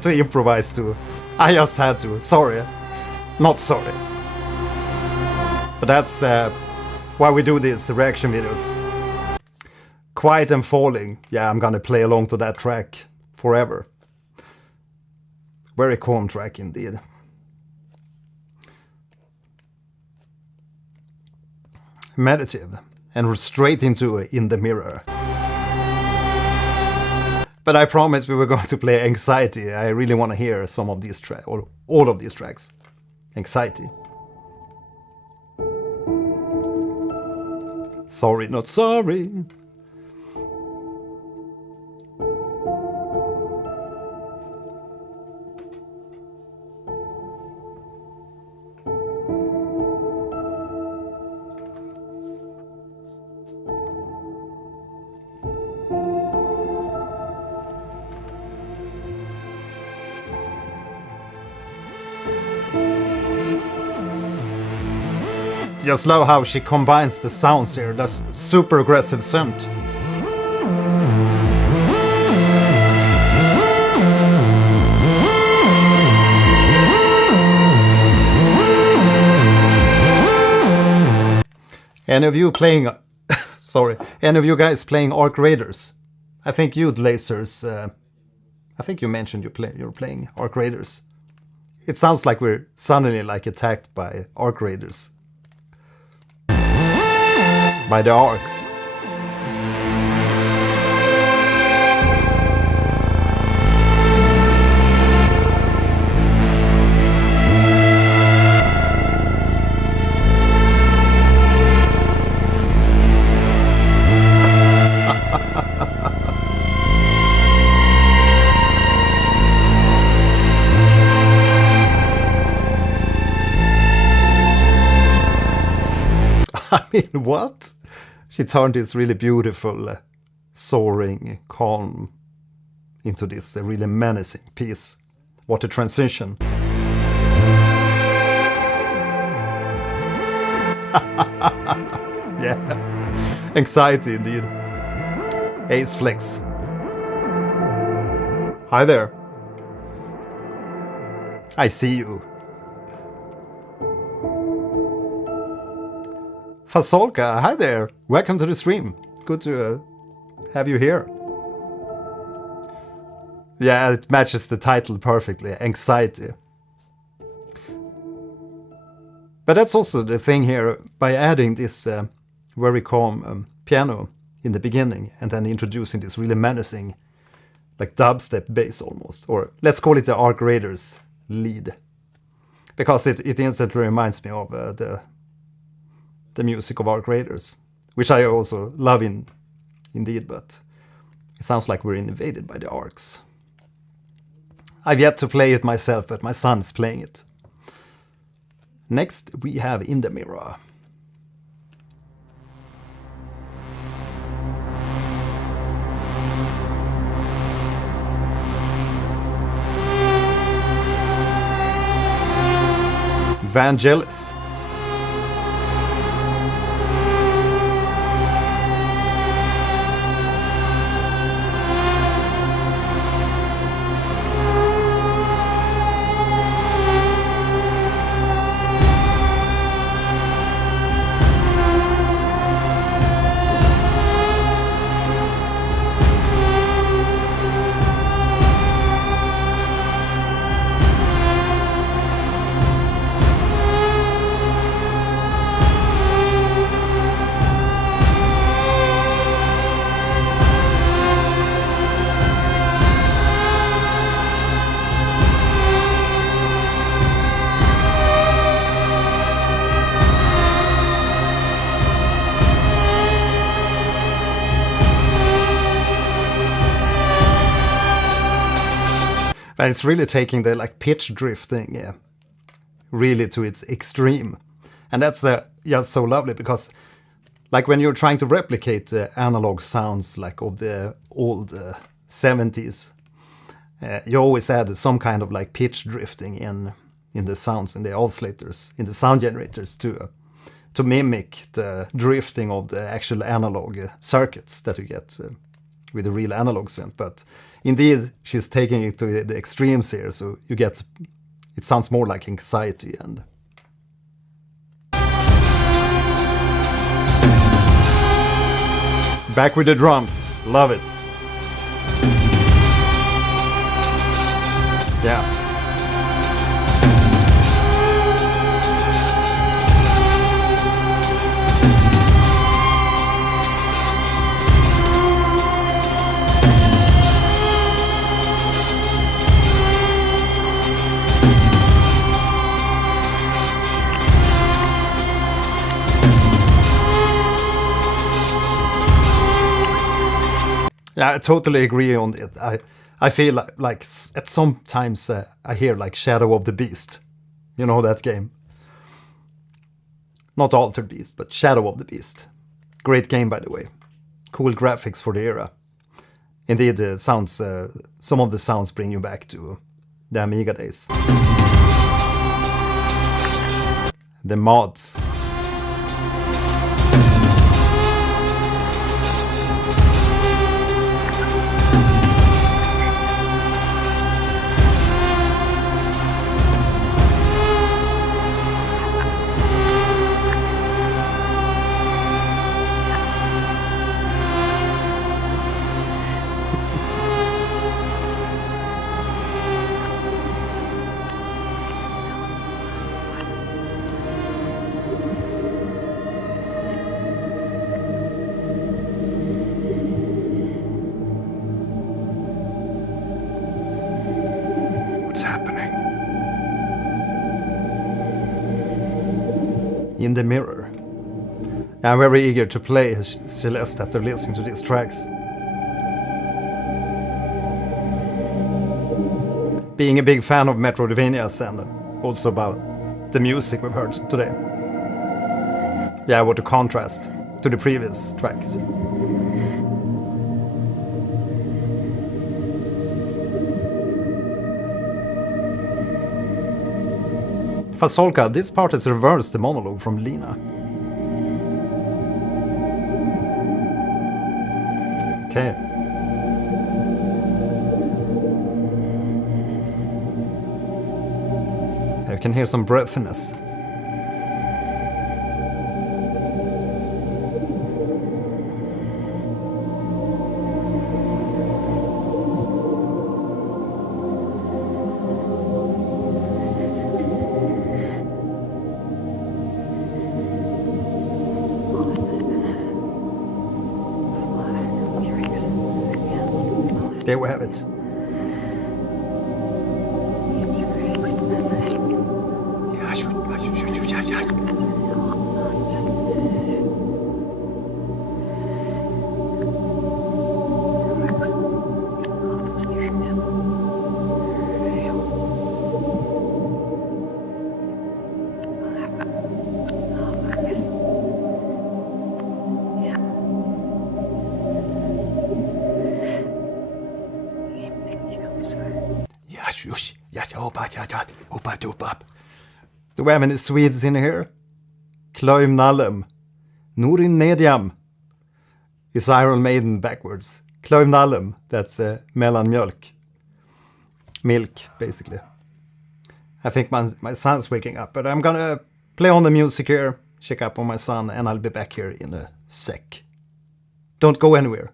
improvise to. I just had to. Sorry. Not sorry. But that's why we do these reaction videos. Quiet and Falling. Yeah, I'm gonna play along to that track forever. Very calm track indeed. Meditative and straight into In the Mirror. But I promised we were going to play Anxiety. I really want to hear some of these tracks, or all of these tracks. Anxiety. Sorry, not sorry. Just love how she combines the sounds here. That's super aggressive synth. Any of you playing... sorry. Any of you guys playing Arc Raiders? I think you'd lasers... I think you mentioned you're playing Arc Raiders. It sounds like we're suddenly like attacked by Arc Raiders. By the Arcs. I mean, what? She turned this really beautiful, soaring, calm into this really menacing piece. What a transition. Yeah. Anxiety indeed. Ace Flex. Hi there. I see you. Fasolka, hi there. Welcome to the stream. Good to have you here. Yeah, it matches the title perfectly. Anxiety. But that's also the thing here. By adding this very calm piano in the beginning and then introducing this really menacing, like dubstep bass almost. Or let's call it the Arc Raiders lead. Because it instantly reminds me of the music of our creators, which I also love indeed, but it sounds like we're invaded by the arcs. I've yet to play it myself, but my son's playing it. Next, we have In the Mirror. Vangelis. And it's really taking the like pitch drifting really to its extreme. And that's just so lovely because like when you're trying to replicate the analog sounds like of the old 70s, you always add some kind of like pitch drifting in the sounds, in the oscillators, in the sound generators to mimic the drifting of the actual analog circuits that you get with the real analog synth. But indeed, she's taking it to the extremes here, so you get, it sounds more like anxiety and... Back with the drums, love it. Yeah. Yeah, I totally agree on it. I feel like at some times I hear like Shadow of the Beast. You know that game? Not Altered Beast, but Shadow of the Beast. Great game, by the way. Cool graphics for the era. Indeed, sounds. Some of the sounds bring you back to the Amiga days. The mods. In the Mirror. I'm very eager to play Celeste after listening to these tracks. Being a big fan of Metroidvanias and also about the music we've heard today. Yeah, what a contrast to the previous tracks. Fasolka, this part has reversed the monologue from Lina. Okay. You can hear some breathiness. There we have it. Do we have any Swedes in here? Kloim Nallem. Norin Nedjam. Is Iron Maiden backwards. Kloim Nallem. That's mellanmjölk. Milk, basically. I think my son's waking up, but I'm gonna play on the music here, check up on my son, and I'll be back here in a sec. Don't go anywhere.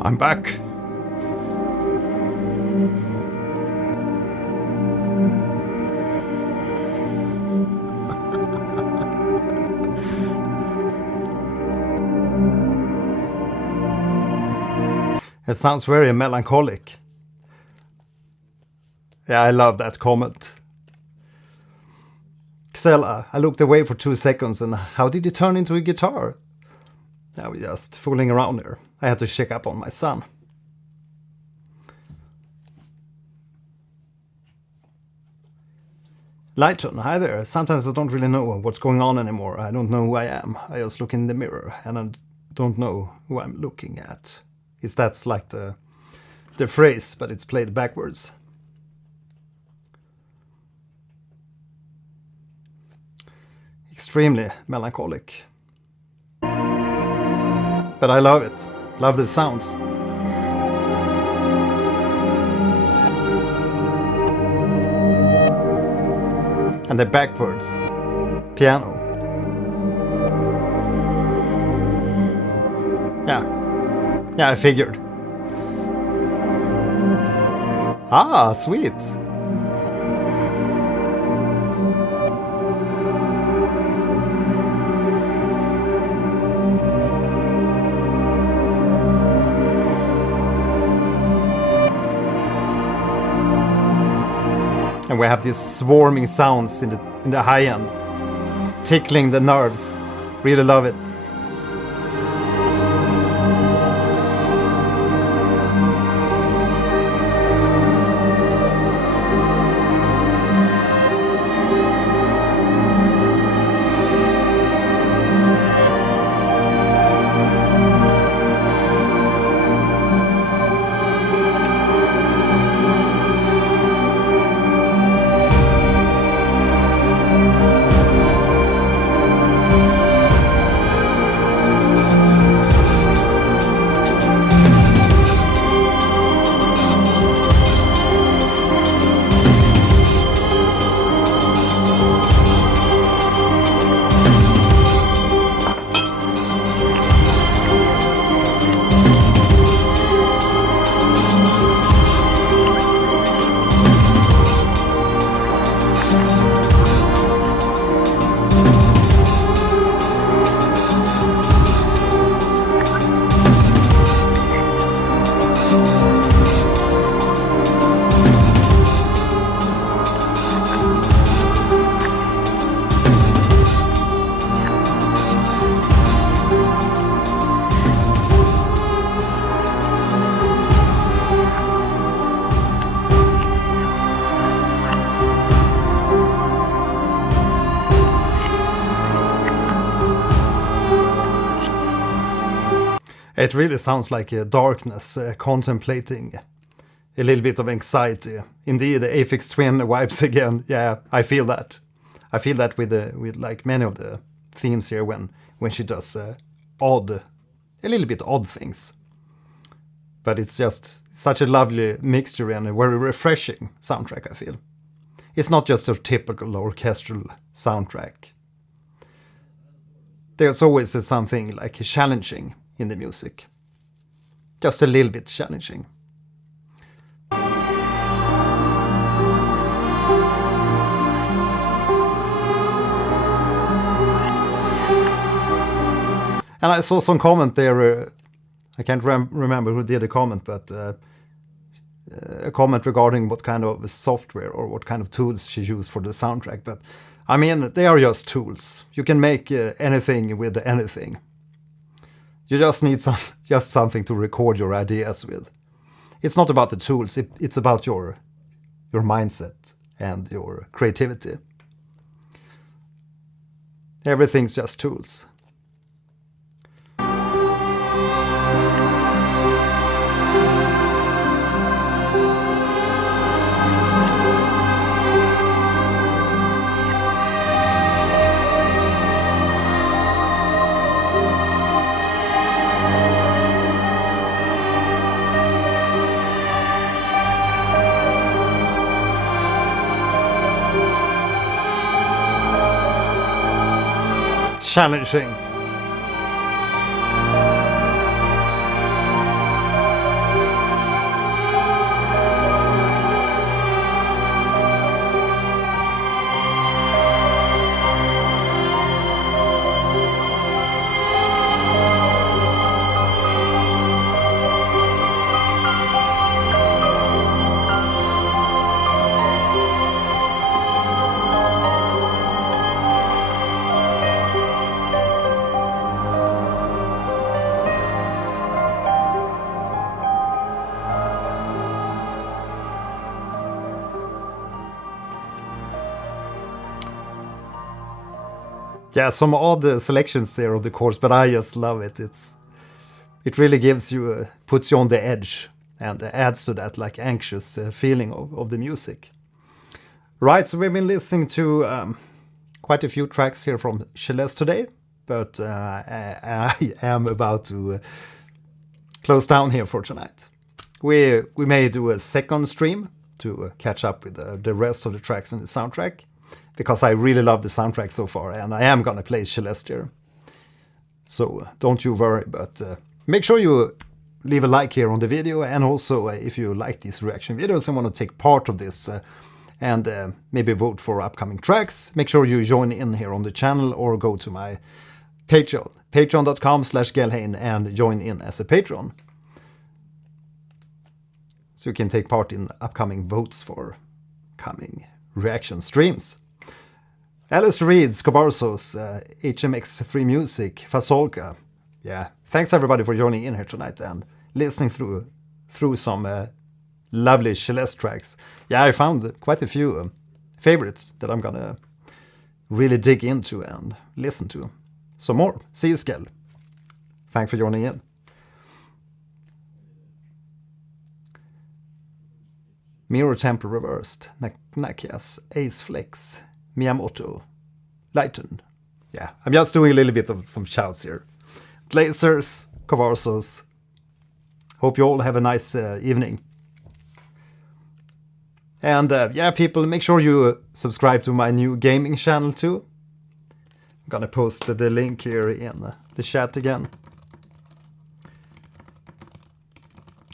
I'm back. It sounds very melancholic. Yeah, I love that comment. Xella, I looked away for 2 seconds and how did you turn into a guitar? I was just fooling around here. I had to check up on my son. Lighton, hi there. Sometimes I don't really know what's going on anymore. I don't know who I am. I just look in the mirror and I don't know who I'm looking at. That's like the phrase, but it's played backwards. Extremely melancholic. But I love it. Love the sounds. And the backwards piano. Yeah, I figured. Ah, sweet. And we have these swarming sounds in the high end, tickling the nerves. Really love it. It really sounds like a darkness, contemplating a little bit of anxiety. Indeed, the Aphex Twin vibes again. Yeah, I feel that. I feel that with like many of the themes here when she does a little bit odd things. But it's just such a lovely mixture and a very refreshing soundtrack, I feel. It's not just a typical orchestral soundtrack. There's always something like challenging in the music. Just a little bit challenging. And I saw some comment there, I can't remember who did a comment, but a comment regarding what kind of software or what kind of tools she used for the soundtrack. But I mean, they are just tools. You can make anything with anything. You just need something to record your ideas with. It's not about the tools, it's about your mindset and your creativity. Everything's just tools. Challenging. Yeah, some odd selections there of the chords, but I just love it. It really gives you, puts you on the edge and adds to that like anxious feeling of the music. Right, so we've been listening to quite a few tracks here from Celeste today, but I am about to close down here for tonight. We may do a second stream to catch up with the rest of the tracks in the soundtrack, because I really love the soundtrack so far, and I am gonna play Celeste here. So don't you worry, but make sure you leave a like here on the video, and also if you like these reaction videos and want to take part of this and maybe vote for upcoming tracks, make sure you join in here on the channel or go to my Patreon, patreon.com/Gelhein, and join in as a patron. So you can take part in upcoming votes for coming reaction streams. Alice Reeds, Kobarsos, HMX Free Music, Fasolka. Yeah, thanks everybody for joining in here tonight and listening through some lovely Celeste tracks. Yeah, I found quite a few favorites that I'm gonna really dig into and listen to. Some more. See you, Skell. Thanks for joining in. Mirror Temple Reversed, Mattias, Ace Flex, Miyamoto, Lighten. Yeah, I'm just doing a little bit of some shouts here. Glazers, Kovarsos. Hope you all have a nice evening. And yeah, people, make sure you subscribe to my new gaming channel too. I'm gonna post the link here in the chat again.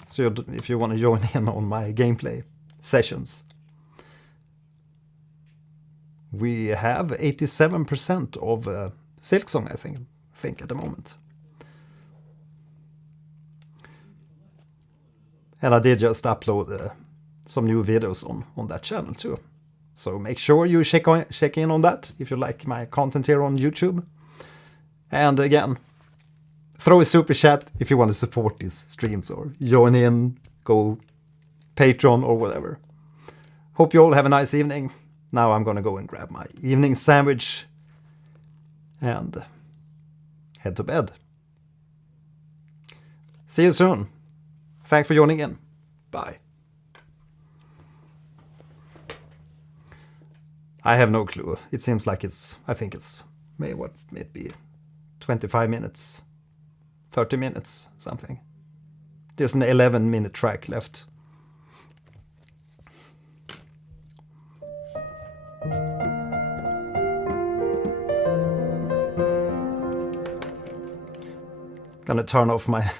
So if you want to join in on my gameplay sessions. We have 87% of Silksong, I think at the moment. And I did just upload some new videos on that channel too. So make sure you check in on that if you like my content here on YouTube. And again, throw a super chat if you want to support these streams or join in, go Patreon or whatever. Hope you all have a nice evening. Now I'm gonna go and grab my evening sandwich and head to bed. See you soon. Thanks for joining in. Bye. I have no clue. It seems like I think it's maybe what it be 25 minutes, 30 minutes, something. There's an 11-minute track left. Gonna turn off my